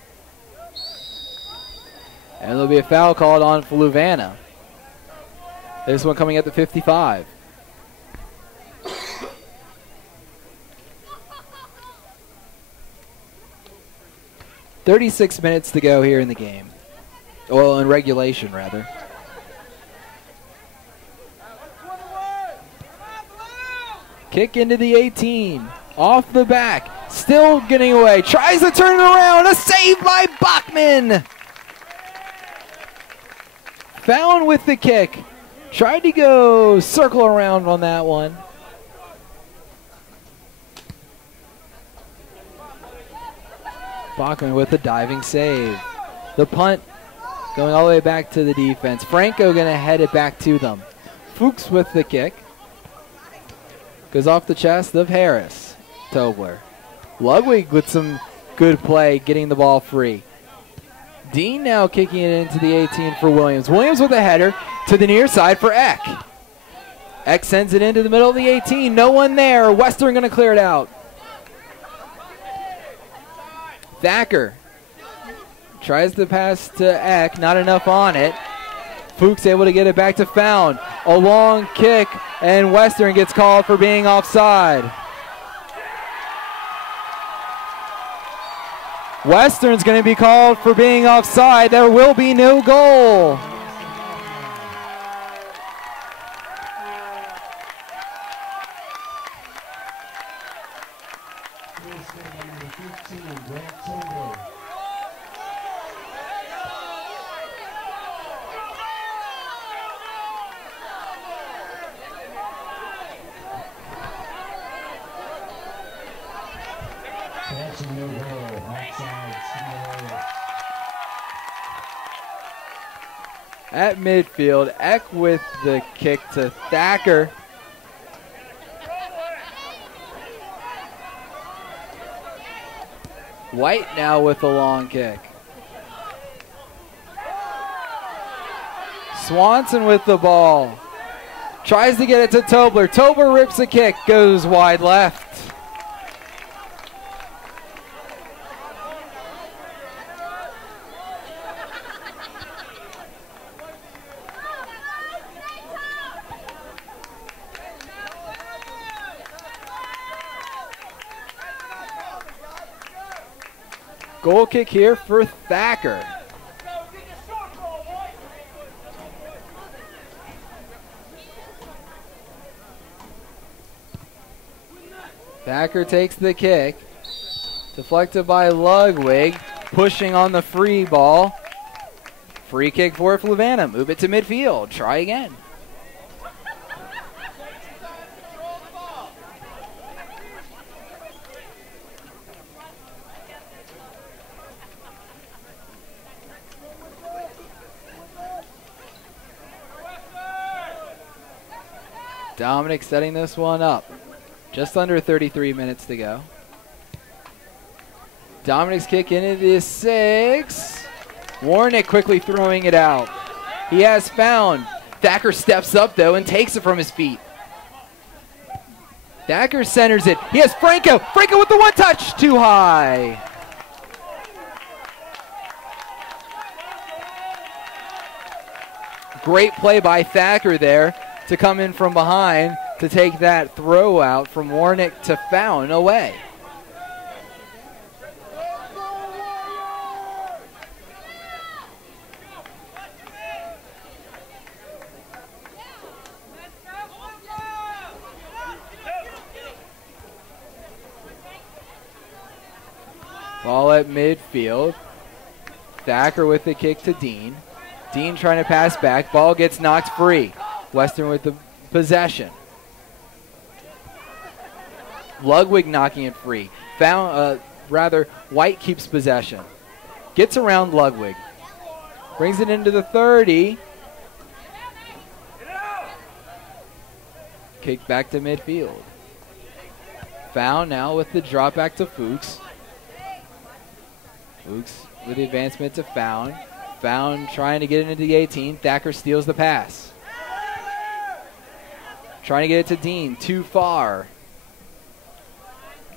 And there'll be a foul called on Fluvanna. This one coming at the 55. .36 minutes to go here in the game. Well, in regulation, rather. Kick into the 18. Off the back. Still getting away. Tries to turn it around. A save by Bachman. Found with the kick. Tried to go circle around on that one. Bachman with a diving save. The punt going all the way back to the defense. Franco going to head it back to them. Fuchs with the kick. Goes off the chest of Harris. Tobler. Ludwig with some good play, getting the ball free. Dean now kicking it into the 18 for Williams. Williams with a header to the near side for Eck. Eck sends it into the middle of the 18. No one there. Western going to clear it out. Thacker tries to pass to Eck. Not enough on it. Fuchs able to get it back to Found. A long kick, and Western gets called for being offside. Western's going to be called for being offside. There will be no goal. At midfield, Eck with the kick to Thacker. White now with the long kick. Swanson with the ball. Tries to get it to Tobler. Tobler rips a kick, goes wide left. Goal kick here for Thacker. Thacker takes the kick. Deflected by Ludwig. Pushing on the free ball. Free kick for Fluvanna. Move it to midfield. Try again. Dominic setting this one up. Just under 33 minutes to go. Dominic's kick into the 6. Warnick quickly throwing it out. He has Found. Thacker steps up, though, and takes it from his feet. Thacker centers it. He has Franco. Franco with the one touch. Too high. Great play by Thacker there to come in from behind to take that throw out from Warnick to Found away. Ball at midfield. Thacker with the kick to Dean. Dean trying to pass back. Ball gets knocked free. Western with the possession. Ludwig knocking it free. White keeps possession. Gets around Ludwig. Brings it into the 30. Kick back to midfield. Found now with the drop back to Fuchs. Fuchs with the advancement to Found. Found trying to get it into the 18. Thacker steals the pass. Trying to get it to Dean. Too far.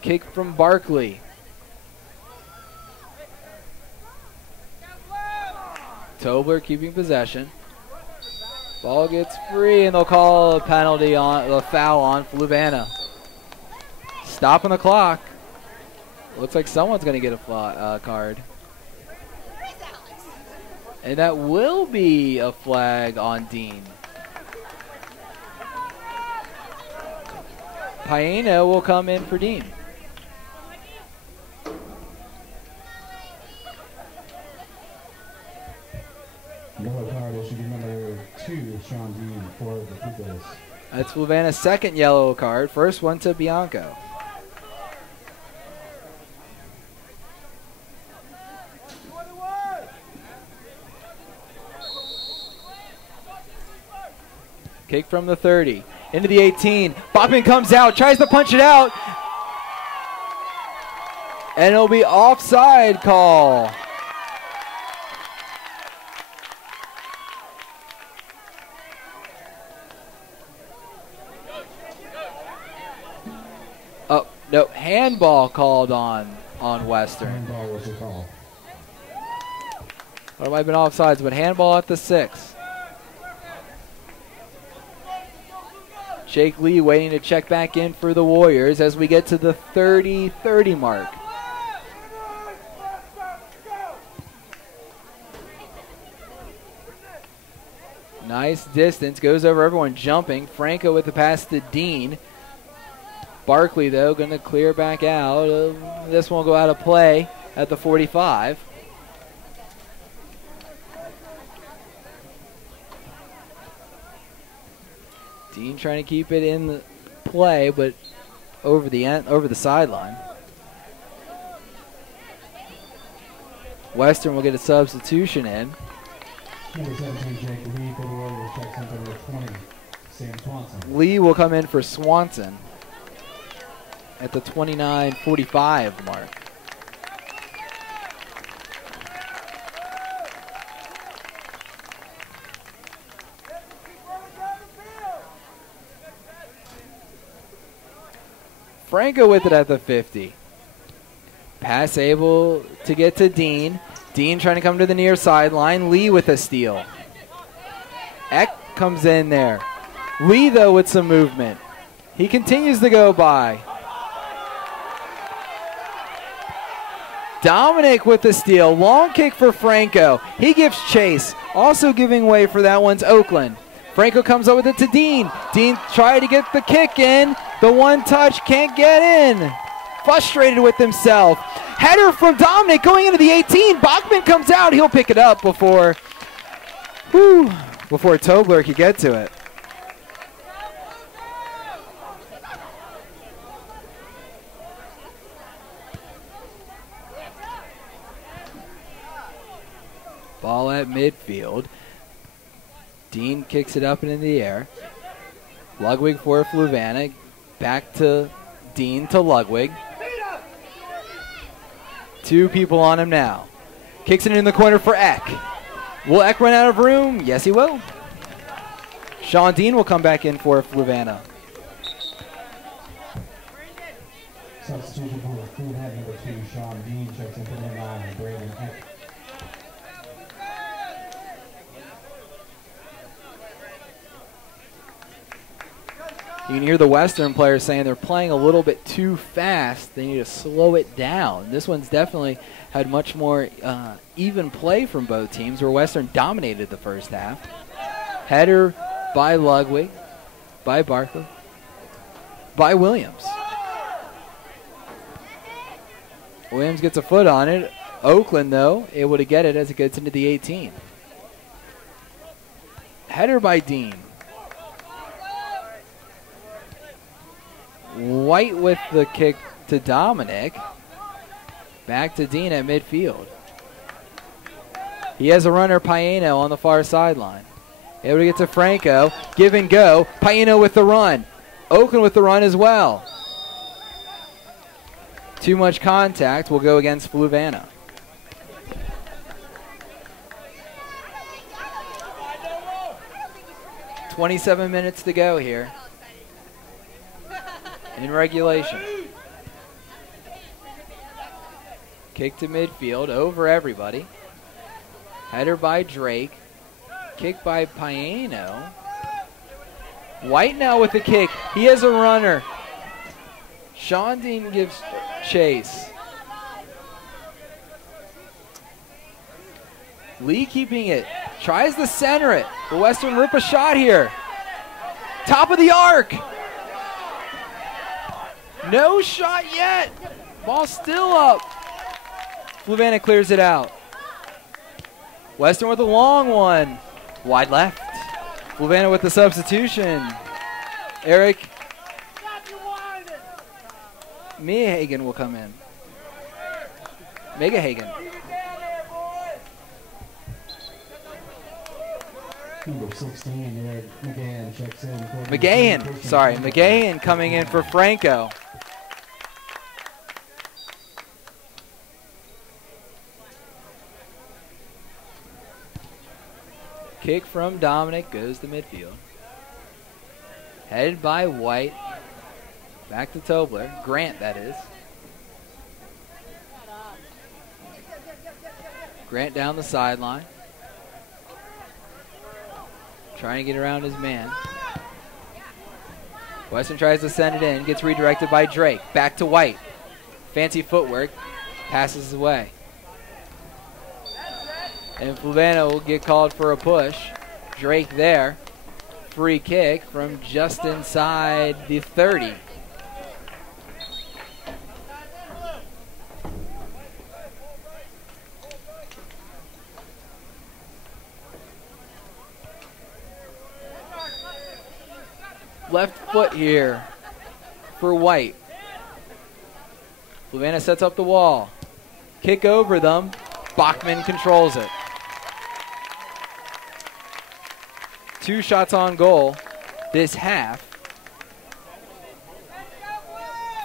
Kick from Barkley. Tobler keeping possession. Ball gets free, and they'll call a penalty on a foul on Fluvanna. Stopping the clock. Looks like someone's going to get a card. And that will be a flag on Dean. Paino will come in for Dean. Davis. That's Fluvanna's second yellow card. First one to Bianco. Kick from the 30. Into the 18. Bachman comes out, tries to punch it out. And it'll be offside call. Oh, no, handball called on Western. Handball was the call. Well, it might have been offsides, but handball at the 6. Jake Lee waiting to check back in for the Warriors as we get to the 30-30 mark. Nice distance, goes over everyone jumping. Franco with the pass to Dean. Barkley, though, going to clear back out. This one will go out of play at the 45. Dean trying to keep it in the play, but over the sideline. Western will get a substitution in. Number 17, Jake Lee for the Warriors. Checks into number 20, Sam Swanson. Lee will come in for Swanson at the 29:45 mark. Franco with it at the 50. Pass able to get to Dean. Dean trying to come to the near sideline. Lee with a steal. Eck comes in there. Lee, though, with some movement. He continues to go by. Dominic with the steal. Long kick for Franco. He gives chase. Also giving way for that one's Oakland. Franco comes up with it to Dean. Dean tried to get the kick in. The one touch can't get in. Frustrated with himself. Header from Dominic going into the 18. Bachman comes out. He'll pick it up before Tobler could get to it. Ball at midfield. Dean kicks it up and in the air. Ludwig for Fluvanna. Back to Dean to Ludwig. Two people on him now. Kicks it in the corner for Eck. Will Eck run out of room? Yes, he will. Sean Dean will come back in for Fluvanna. Substitution for Fluvanna, number 2, Sean Dean. Checks into number 9, Brandon Eck. You can hear the Western players saying they're playing a little bit too fast. They need to slow it down. This one's definitely had much more even play from both teams, where Western dominated the first half. Header by Ludwig, by Barkley, by Williams. Williams gets a foot on it. Oakland, though, able to get it as it gets into the 18. Header by Dean. White with the kick to Dominic. Back to Dean at midfield. He has a runner, Paino, on the far sideline. Able to get to Franco. Give and go. Paino with the run. Oakland with the run as well. Too much contact will go against Fluvanna. .27 minutes to go here in regulation. Kick to midfield, over everybody. Header by Drake. Kick by Paino. White now with the kick. He has a runner. Sean Dean gives chase. Lee keeping it. Tries to center it. The Western rip a shot here. Top of the arc. No shot yet. Ball still up. Fluvanna clears it out. Western with a long one. Wide left. Fluvanna with the substitution. Eric Mehagan will come in. Megahagan. Number 16, Eric McGahan checks in. McGahan coming in for Franco. Kick from Dominic goes to midfield. Headed by White. Back to Tobler. Grant, that is. Grant down the sideline. Trying to get around his man. Western tries to send it in. Gets redirected by Drake. Back to White. Fancy footwork. Passes away. And Fluvanna will get called for a push. Drake there. Free kick from just inside the 30. Left foot here for White. Fluvanna sets up the wall. Kick over them. Bachman controls it. 2 shots on goal this half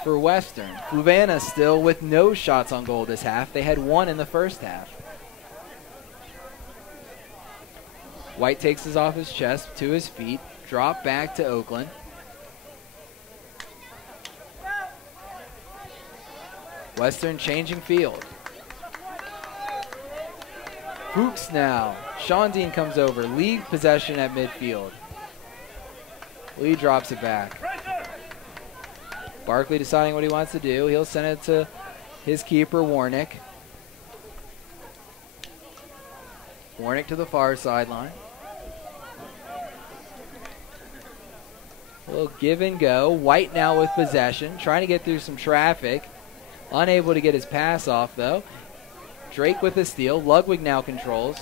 for Western. Fluvanna still with no shots on goal this half. They had 1 in the first half. White takes his off his chest to his feet. Drop back to Oakland. Western changing field. Fuchs now. Sean Dean comes over. League possession at midfield. Lee drops it back. Barkley deciding what he wants to do. He'll send it to his keeper, Warnick. Warnick to the far sideline. A little give and go. White now with possession. Trying to get through some traffic. Unable to get his pass off, though. Drake with a steal. Ludwig now controls.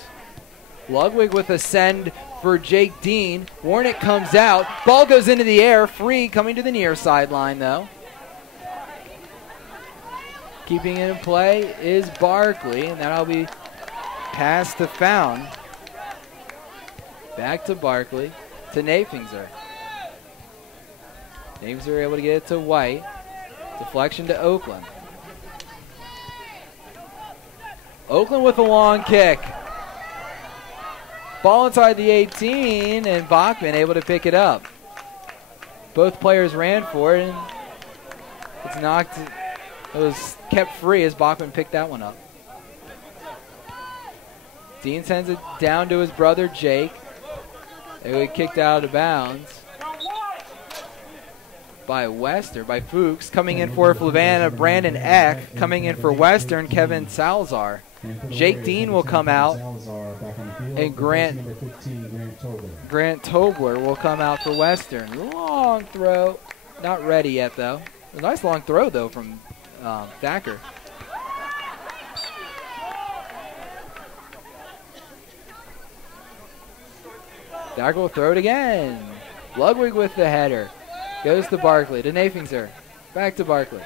Ludwig with a send for Jake Dean. Warnick comes out. Ball goes into the air. Free coming to the near sideline, though. Keeping it in play is Barkley, and that'll be passed to Found. Back to Barkley to Nafinger. Nafinger able to get it to White. Deflection to Oakland. Oakland with a long kick. Ball inside the 18, and Bachman able to pick it up. Both players ran for it, and it's knocked. It was kept free as Bachman picked that one up. Dean sends it down to his brother Jake. They were kicked out of bounds by Fuchs. Coming in for Fluvanna, Brandon Eck. Coming in for Western, Kevin Salazar. Jake Dean will come out, and Grant Tobler will come out for Western. Long throw. Not ready yet, though. A nice long throw, though, from Thacker. Thacker will throw it again. Ludwig with the header. Goes to Barkley, to Nafinger. Back to Barkley.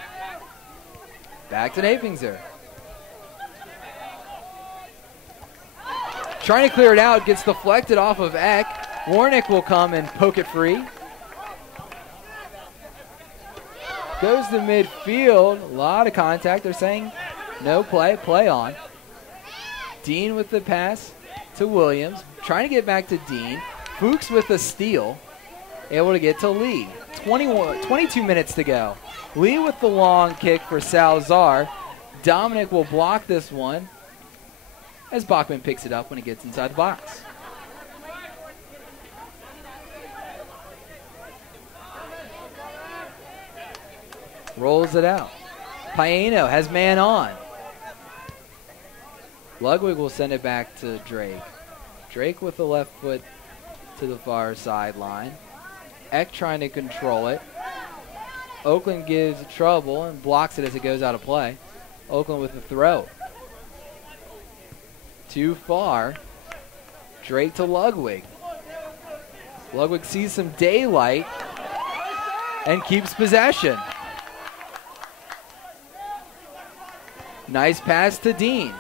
Back to Nafinger. Trying to clear it out, gets deflected off of Eck. Warnick will come and poke it free. Goes to midfield. A lot of contact. They're saying no play, play on. Dean with the pass to Williams. Trying to get back to Dean. Fuchs with the steal. Able to get to Lee. 22 minutes to go. Lee with the long kick for Salazar. Dominic will block this one as Bachman picks it up when he gets inside the box. Rolls it out. Paino has man on. Ludwig will send it back to Drake. Drake with the left foot to the far sideline. Eck trying to control it. Oakland gives trouble and blocks it as it goes out of play. Oakland with the throw. Too far. Drake to Ludwig. Ludwig sees some daylight. and keeps possession. Nice pass to Dean.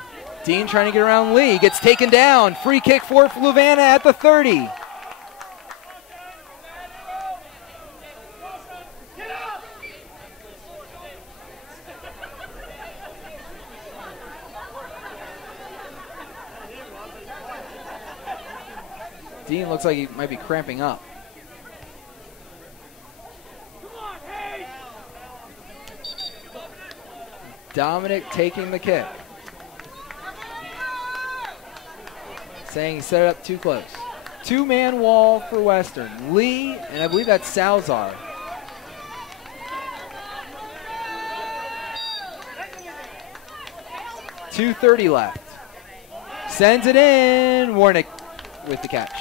Dean trying to get around Lee. Gets taken down. Free kick for Fluvanna at the 30. Dean looks like he might be cramping up. Dominic taking the kick. Saying he set it up too close. Two-man wall for Western. Lee, and I believe that's Salazar. .2:30 left. Sends it in. Warnick with the catch.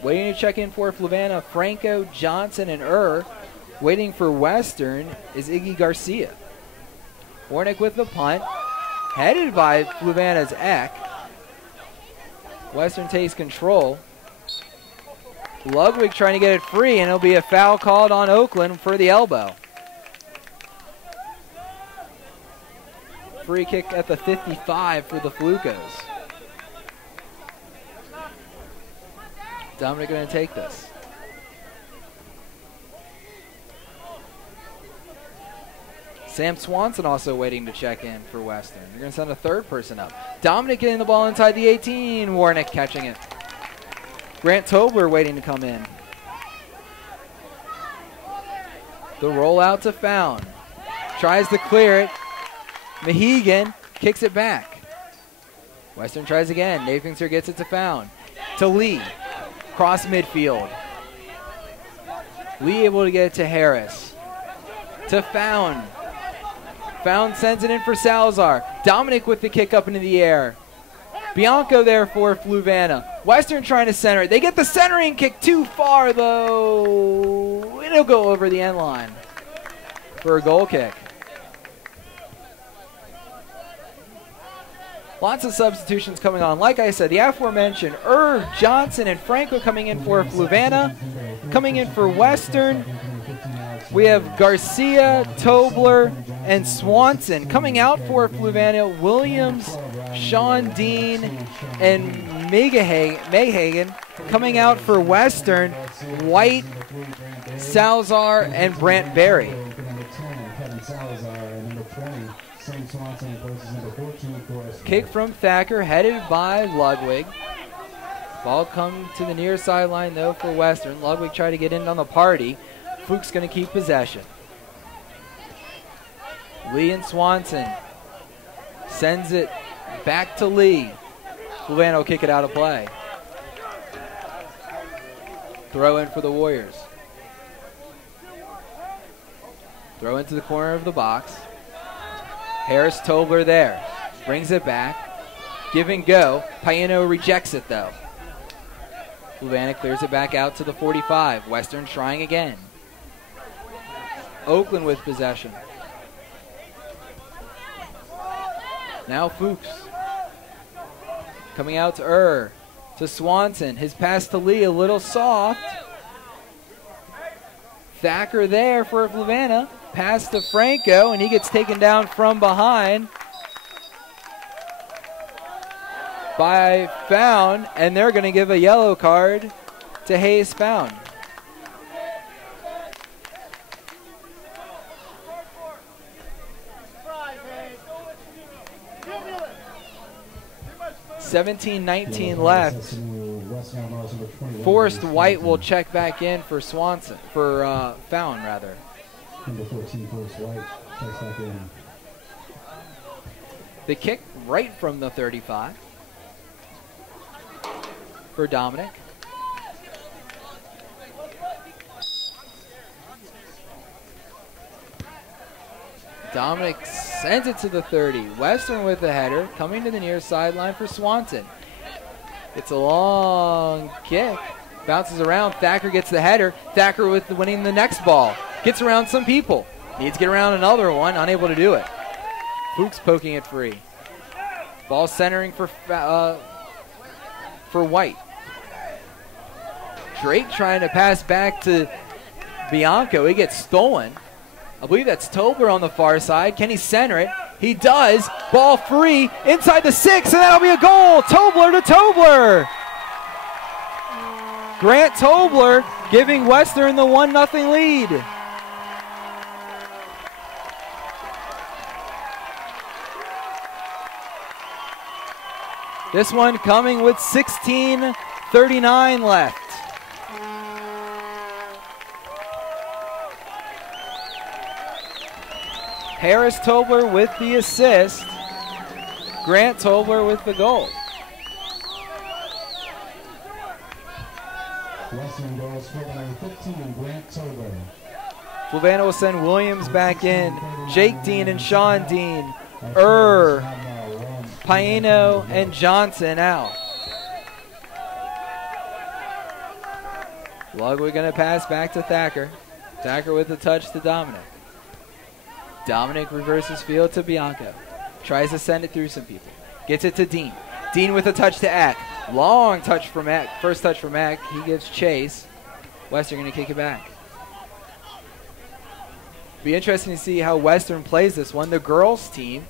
Waiting to check in for Fluvanna, Franco, Johnson, and Waiting for Western is Iggy Garcia. Warnick with the punt. Headed by Fluvanna's Eck. Western takes control. Ludwig trying to get it free, and it'll be a foul called on Oakland for the elbow. Free kick at the 55 for the Flukos. Dominic going to take this. Sam Swanson also waiting to check in for Western. They're going to send a third person up. Dominic getting the ball inside the 18. Warnick catching it. Grant Tobler waiting to come in. The rollout to Found. Tries to clear it. Mahegan kicks it back. Western tries again. Nathanser gets it to Found. To Lee. Cross midfield. Lee able to get it to Harris. To Found. Found sends it in for Salazar. Dominic with the kick up into the air. Bianco there for Fluvanna. Western trying to center it. They get the centering kick too far, though. It'll go over the end line for a goal kick. Lots of substitutions coming on. Like I said, the aforementioned Johnson, and Franco coming in for Fluvanna. Coming in for Western, we have Garcia, Tobler, and Swanson. Coming out for Fluvanna, Williams, Sean Dean, and Mayhagen. Coming out for Western, White, Salazar, and Brant Berry. Kick from Thacker, headed by Ludwig. Ball come to the near sideline, though, for Western. Ludwig tried to get in on the party. Fuchs going to keep possession. Lee and Swanson sends it back to Lee. Fluvanna will kick it out of play. Throw in for the Warriors. Throw into the corner of the box. Harris Tobler there. Brings it back. Give and go. Paino rejects it, though. Fluvanna clears it back out to the 45. Western trying again. Oakland with possession. Now Fuchs. Coming out to to Swanson. His pass to Lee a little soft. Thacker there for Fluvanna. Pass to Franco, and he gets taken down from behind by Found, and they're going to give a yellow card to Hayes Found. .17-19 left. Forrest White will check back in for Swanson, for Found rather. Number 14, Forrest White, checks back in. The kick right from the 35 for Dominic. Dominic sends it to the 30. Western with the header, coming to the near sideline for Swanson. It's a long kick. Bounces around. Thacker gets the header. Thacker with winning the next ball. Gets around some people. Needs to get around another one. Unable to do it. Fuchs poking it free. Ball centering for for White. Drake trying to pass back to Bianco. He gets stolen. I believe that's Tobler on the far side. Can he center it? He does. Ball free inside the 6, and that'll be a goal. Tobler to Tobler. Grant Tobler giving Western the 1-0 lead. This one coming with 16:39 left. Harris Tobler with the assist. Grant Tobler with the goal. Western goals for number 15, Grant Tobler. Fluvanna will send Williams back in. Jake Dean and Sean Dean. Paino and Johnson out. Ludwig going to pass back to Thacker. Thacker with the touch to Dominic. Dominic reverses field to Bianco. Tries to send it through some people. Gets it to Dean. Dean with a touch to Eck. Long touch from Eck. First touch from Eck. He gives chase. Western going to kick it back. Be interesting to see how Western plays this one. The girls team,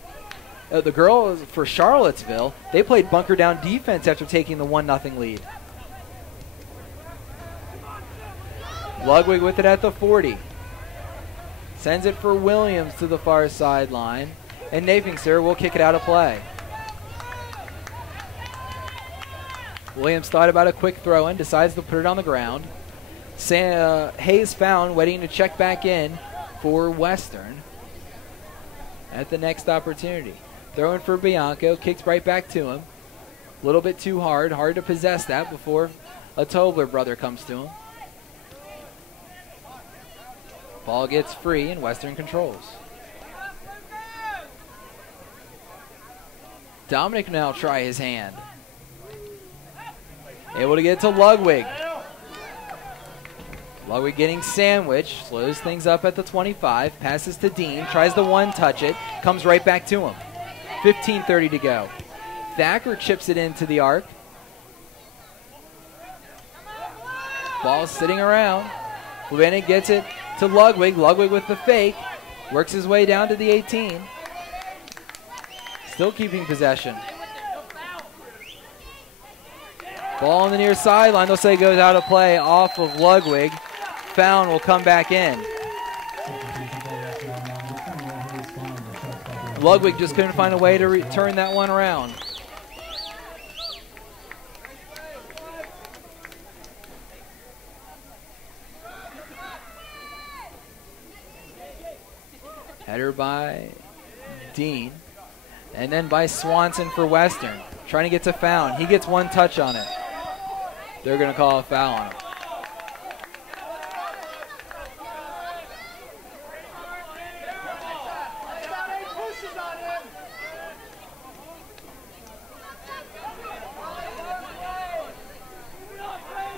the girls for Charlottesville, they played bunker down defense after taking the 1-0 lead. Ludwig with it at the 40. Sends it for Williams to the far sideline. And Napingser will kick it out of play. Williams thought about a quick throw in, decides to put it on the ground. Hayes found, waiting to check back in for Western at the next opportunity. Throwing for Bianco, kicks right back to him. A little bit too hard to possess that before a Tobler brother comes to him. Ball gets free and Western controls. Dominic now try his hand. Able to get to Ludwig. Ludwig getting sandwiched, slows things up at the 25, passes to Dean, tries to one-touch it, comes right back to him. 15:30 to go. Thacker chips it into the arc. Ball sitting around. Fluvanna gets it to Ludwig. Ludwig with the fake. Works his way down to the 18. Still keeping possession. Ball on the near sideline. They'll say goes out of play off of Ludwig. Found will come back in. Ludwig just couldn't find a way to turn that one around. Header by Dean. And then by Swanson for Western. Trying to get to Found. He gets one touch on it. They're going to call a foul on him.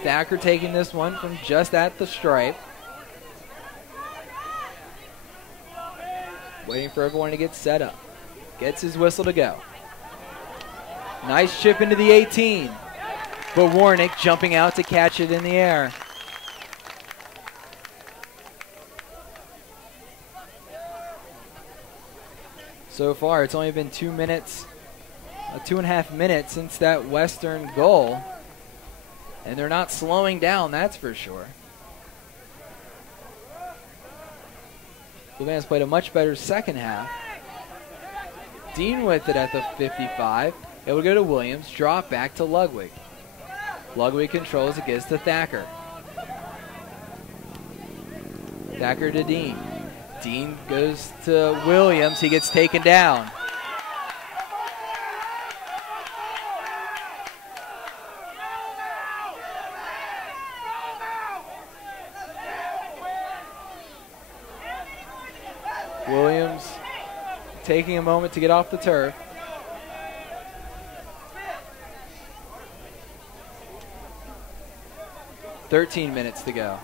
Thacker taking this one from just at the stripe. Waiting for everyone to get set up. Gets his whistle to go. Nice chip into the 18. But Warnick jumping out to catch it in the air. So far, it's only been 2 minutes, 2.5 minutes since that Western goal. And they're not slowing down, that's for sure. Fluvanna's played a much better second half. Dean with it at the 55. It will go to Williams. Drop back to Ludwig. Ludwig controls it, gets to Thacker. Thacker to Dean. Dean goes to Williams. He gets taken down. Williams taking a moment to get off the turf. "13 minutes to go.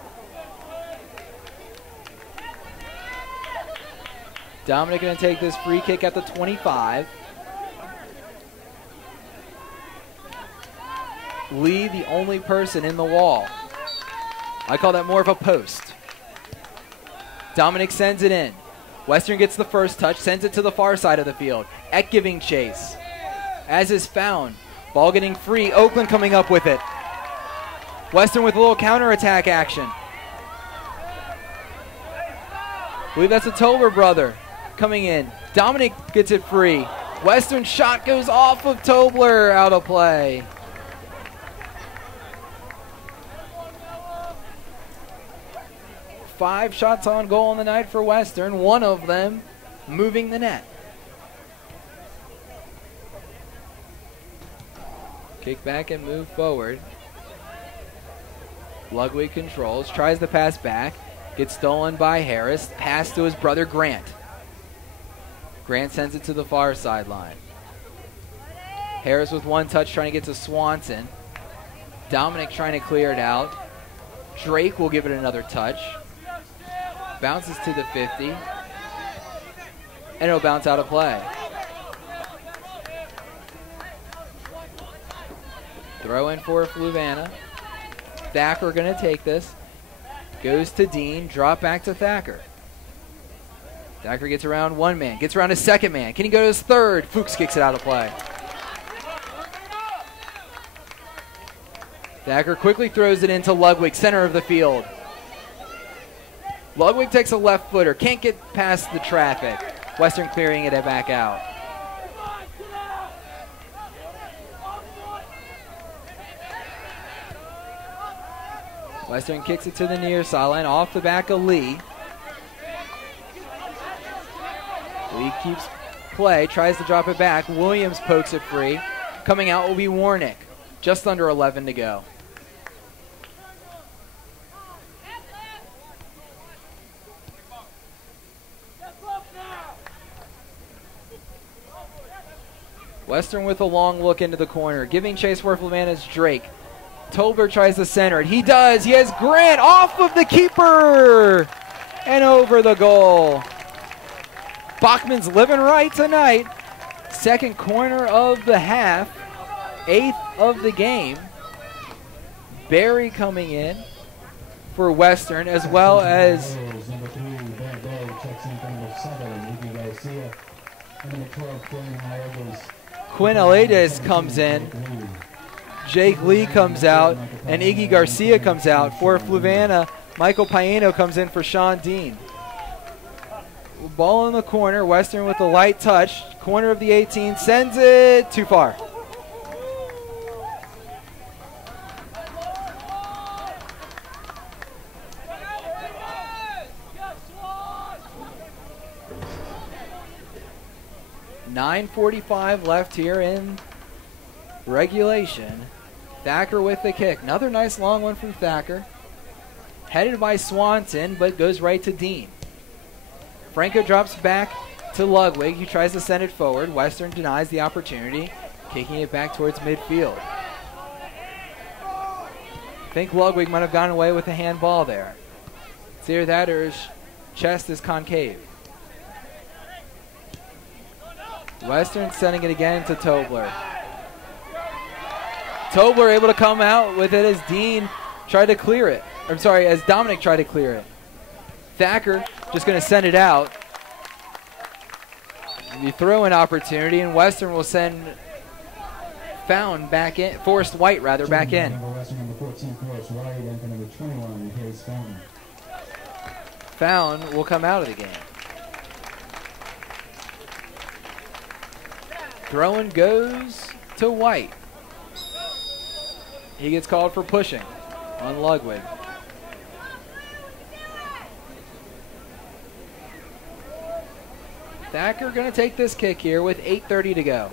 Dominic going to take this free kick at the 25. Lee the only person in the wall. I call that more of a post. Dominic sends it in. Western gets the first touch, sends it to the far side of the field. Eck giving chase. As is found. Ball getting free. Oakland coming up with it. Western with a little counterattack action. I believe that's a Tolber brother coming in. Dominic gets it free. Western shot goes off of Tobler, out of play. Five shots on goal on the night for Western, one of them moving the net. Kick back and move forward. Ludwig controls, tries to pass back, gets stolen by Harris, pass to his brother Grant. Grant sends it to the far sideline. Harris with one touch trying to get to Swanson. Dominic trying to clear it out. Drake will give it another touch. Bounces to the 50. And it'll bounce out of play. Throw in for Fluvanna. Thacker going to take this. Goes to Dean. Drop back to Thacker. Thacker gets around one man. Gets around his second man. Can he go to his third? Fuchs kicks it out of play. Thacker quickly throws it into Ludwig, center of the field. Ludwig takes a left footer. Can't get past the traffic. Western clearing it back out. Western kicks it to the near sideline off the back of Lee. Lee keeps play, tries to drop it back. Williams pokes it free. Coming out will be Warnick. Just under 11 to go. Western with a long look into the corner. Giving chase for Fluvanna's Drake. Tolbert tries to center it. He does. He has Grant off of the keeper and over the goal. Bachman's living right tonight. Second corner of the half. 8th of the game. Barry coming in for Western, as well as Quinn Aledes comes in. Jake Lee comes out, and Iggy Garcia comes out. For Fluvanna, Michael Paino comes in for Sean Dean. Ball in the corner, Western with a light touch. Corner of the 18, sends it too far. .9:45 left here in regulation. Thacker with the kick. Another nice long one from Thacker. Headed by Swanson, but goes right to Dean. Franco drops back to Ludwig. He tries to send it forward. Western denies the opportunity, kicking it back towards midfield. I think Ludwig might have gone away with a handball there. It's either that or his chest is concave. Western sending it again to Tobler. Tobler able to come out with it as Dean tried to clear it. I'm sorry, as Dominic tried to clear it. Thacker just going to send it out. The throw-in opportunity, and Western will send Found back in, Forrest White rather, back in. Found will come out of the game. Throw-in goes to White. He gets called for pushing on Ludwig. Thacker going to take this kick here with 8:30 to go.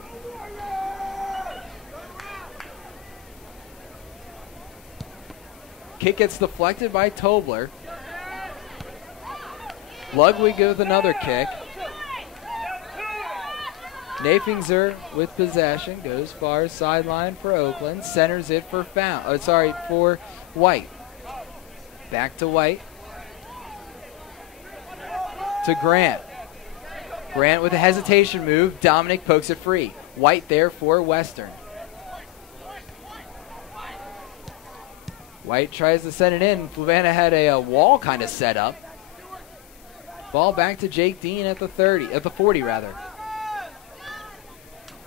Kick gets deflected by Tobler. Ludwig with another kick. Nafingzer with possession, goes far sideline for Oakland, centers it for for White. Back to White. To Grant. Grant with a hesitation move. Dominic pokes it free. White there for Western. White tries to send it in. Fluvanna had a wall kind of set up. Ball back to Jake Dean at the 40 rather.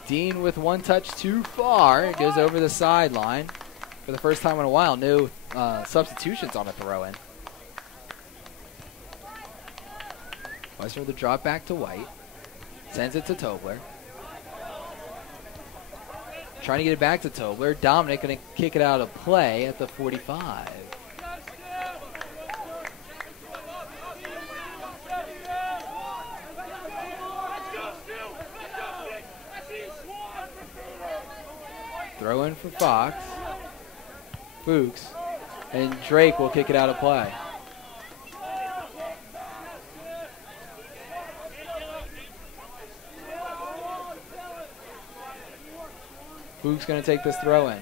Dean with one touch too far. It goes over the sideline. For the first time in a while, no substitutions on a throw-in. Western with the drop back to White. Sends it to Tobler. Trying to get it back to Tobler. Dominic going to kick it out of play at the 45. Throw in for Fox. Fuchs. And Drake will kick it out of play. Fuchs going to take this throw in.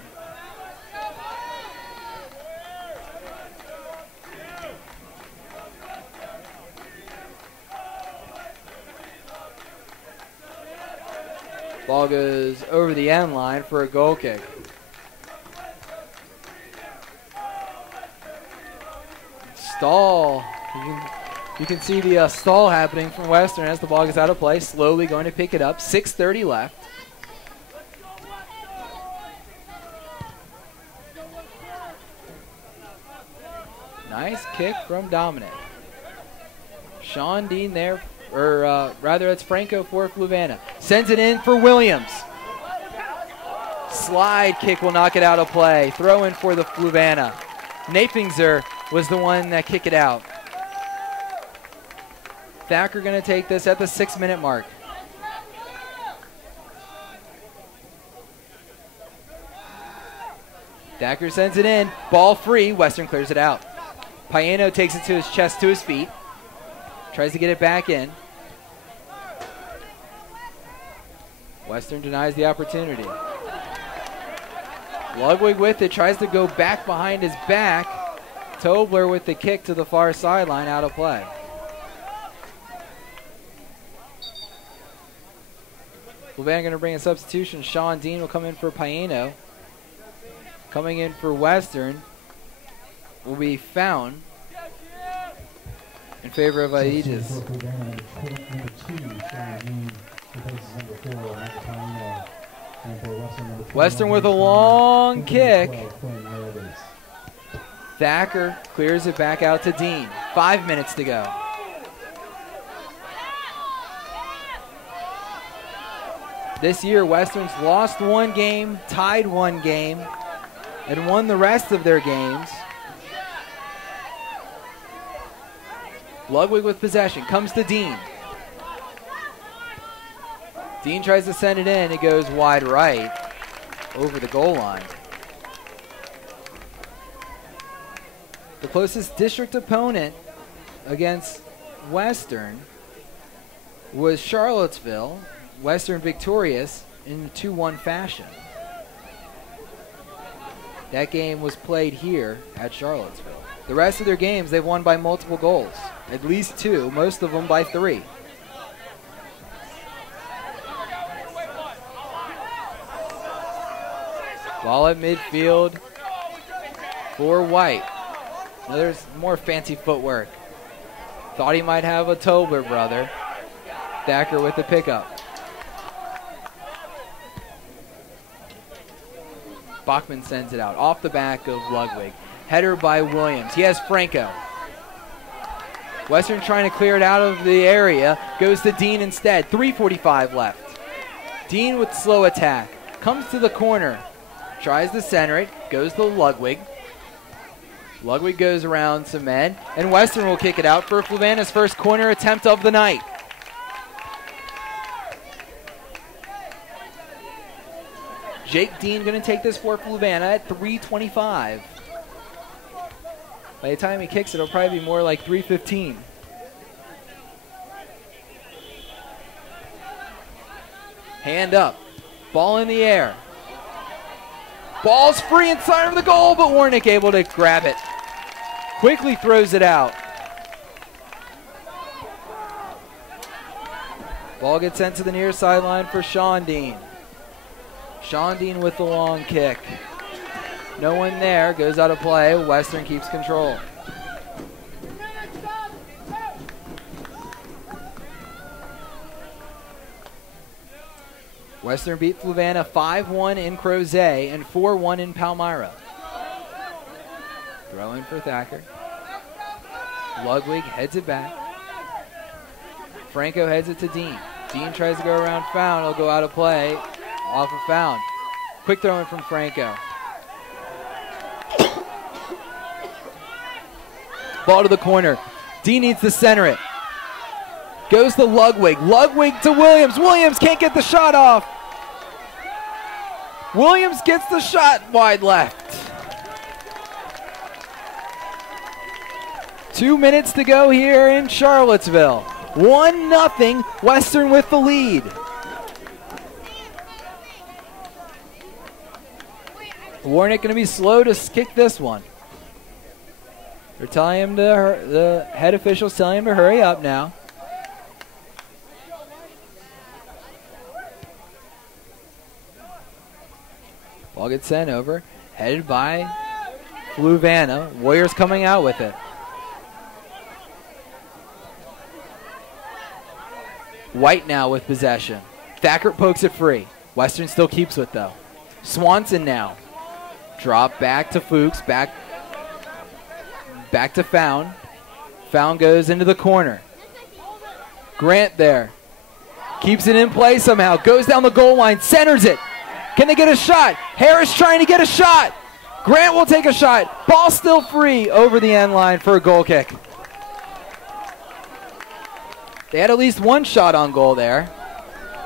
Ball goes over the end line for a goal kick. Stall. You can see the stall happening from Western as the ball gets out of play. Slowly going to pick it up. 6:30 left. Nice kick from Dominic. Sean Dean there, or rather it's Franco for Fluvanna. Sends it in for Williams. Slide kick will knock it out of play. Throw in for the Fluvanna. Napingzer was the one that kicked it out. Thacker going to take this at the 6-minute mark. Thacker sends it in. Ball free. Western clears it out. Paeno takes it to his chest, to his feet. Tries to get it back in. Western denies the opportunity. Ludwig with it. Tries to go back behind his back. Tobler with the kick to the far sideline, out of play. Fluvanna going to bring a substitution. Sean Dean will come in for Paeno. Coming in for Western will be Found in favor of Aegis. Western with a long kick. Thacker clears it back out to Dean. 5 minutes to go. This year, Western's lost one game, tied one game, and won the rest of their games. Ludwig with possession, comes to Dean. Dean tries to send it in, it goes wide right, over the goal line. The closest district opponent against Western was Charlottesville. Western victorious in 2-1 fashion. That game was played here at Charlottesville. The rest of their games, they've won by multiple goals. At least 2, most of them by 3. Ball at midfield for White. Now there's more fancy footwork. Thought he might have a Tobler brother. Thacker with the pickup. Bachman sends it out off the back of Ludwig. Header by Williams. He has Franco. Western trying to clear it out of the area. Goes to Dean instead. 3:45 left. Dean with slow attack. Comes to the corner. Tries to center it. Goes to Ludwig. Ludwig goes around some men. And Western will kick it out for Fluvanna's first corner attempt of the night. Jake Dean going to take this for Fluvanna at 3:25. By the time he kicks it, it'll probably be more like 3:15. Hand up. Ball in the air. Ball's free inside of the goal, but Warnick able to grab it. Quickly throws it out. Ball gets sent to the near sideline for Sean Dean. Sean Dean with the long kick. No one there. Goes out of play. Western keeps control. Western beat Fluvanna 5-1 in Crozet and 4-1 in Palmyra. Throw in for Thacker. Ludwig heads it back. Franco heads it to Dean. Dean tries to go around Found. He'll go out of play. Off of Found. Quick throw in from Franco. Ball to the corner. Dean needs to center it. Goes to Ludwig. Ludwig to Williams. Williams can't get the shot off. Williams gets the shot wide left. 2 minutes to go here in Charlottesville. 1-0, Western with the lead. Warnick going to be slow to kick this one. They're telling him the head officials telling him to hurry up now. Ball gets sent over, headed by Fluvanna. Warriors coming out with it. White now with possession. Thacker pokes it free. Western still keeps it though. Swanson now. Drop back to Fuchs. Back to Found. Found goes into the corner. Grant there. Keeps it in play somehow. Goes down the goal line. Centers it. Can they get a shot? Harris trying to get a shot. Grant will take a shot. Ball still free over the end line for a goal kick. They had at least one shot on goal there.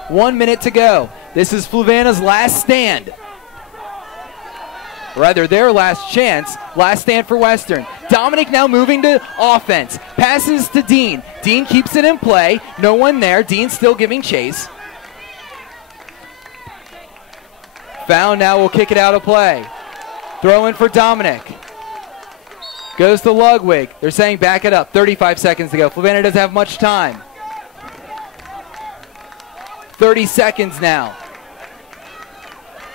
1 minute to go. This is Fluvanna's last stand. Rather, their last chance. Last stand for Western. Dominic now moving to offense. Passes to Dean. Dean keeps it in play. No one there. Dean still giving chase. Found now will kick it out of play. Throw in for Dominic. Goes to Ludwig. They're saying back it up. 35 seconds to go. Fluvanna doesn't have much time. 30 seconds now.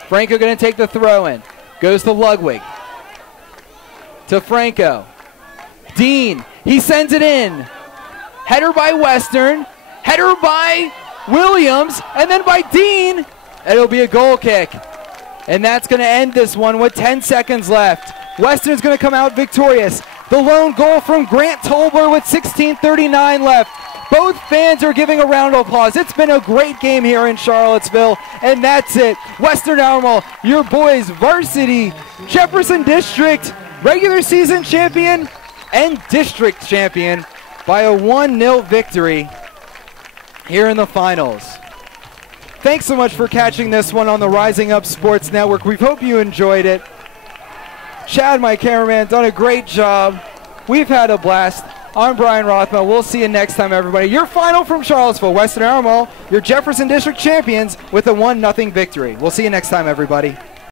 Franco going to take the throw in. Goes to Ludwig. To Franco. Dean. He sends it in. Header by Western. Header by Williams. And then by Dean. And it'll be a goal kick. And that's going to end this one with 10 seconds left. Western's going to come out victorious. The lone goal from Grant Tolber with 16:39 left. Both fans are giving a round of applause. It's been a great game here in Charlottesville. And that's it. Western Albemarle, your boys varsity Jefferson District regular season champion and district champion by a 1-0 victory here in the finals. Thanks so much for catching this one on the Rising Up Sports Network. We hope you enjoyed it. Chad, my cameraman, done a great job. We've had a blast. I'm Brian Rothmel. We'll see you next time, everybody. Your final from Charlottesville, Western Albemarle, your Jefferson District champions with a 1-0 victory. We'll see you next time, everybody.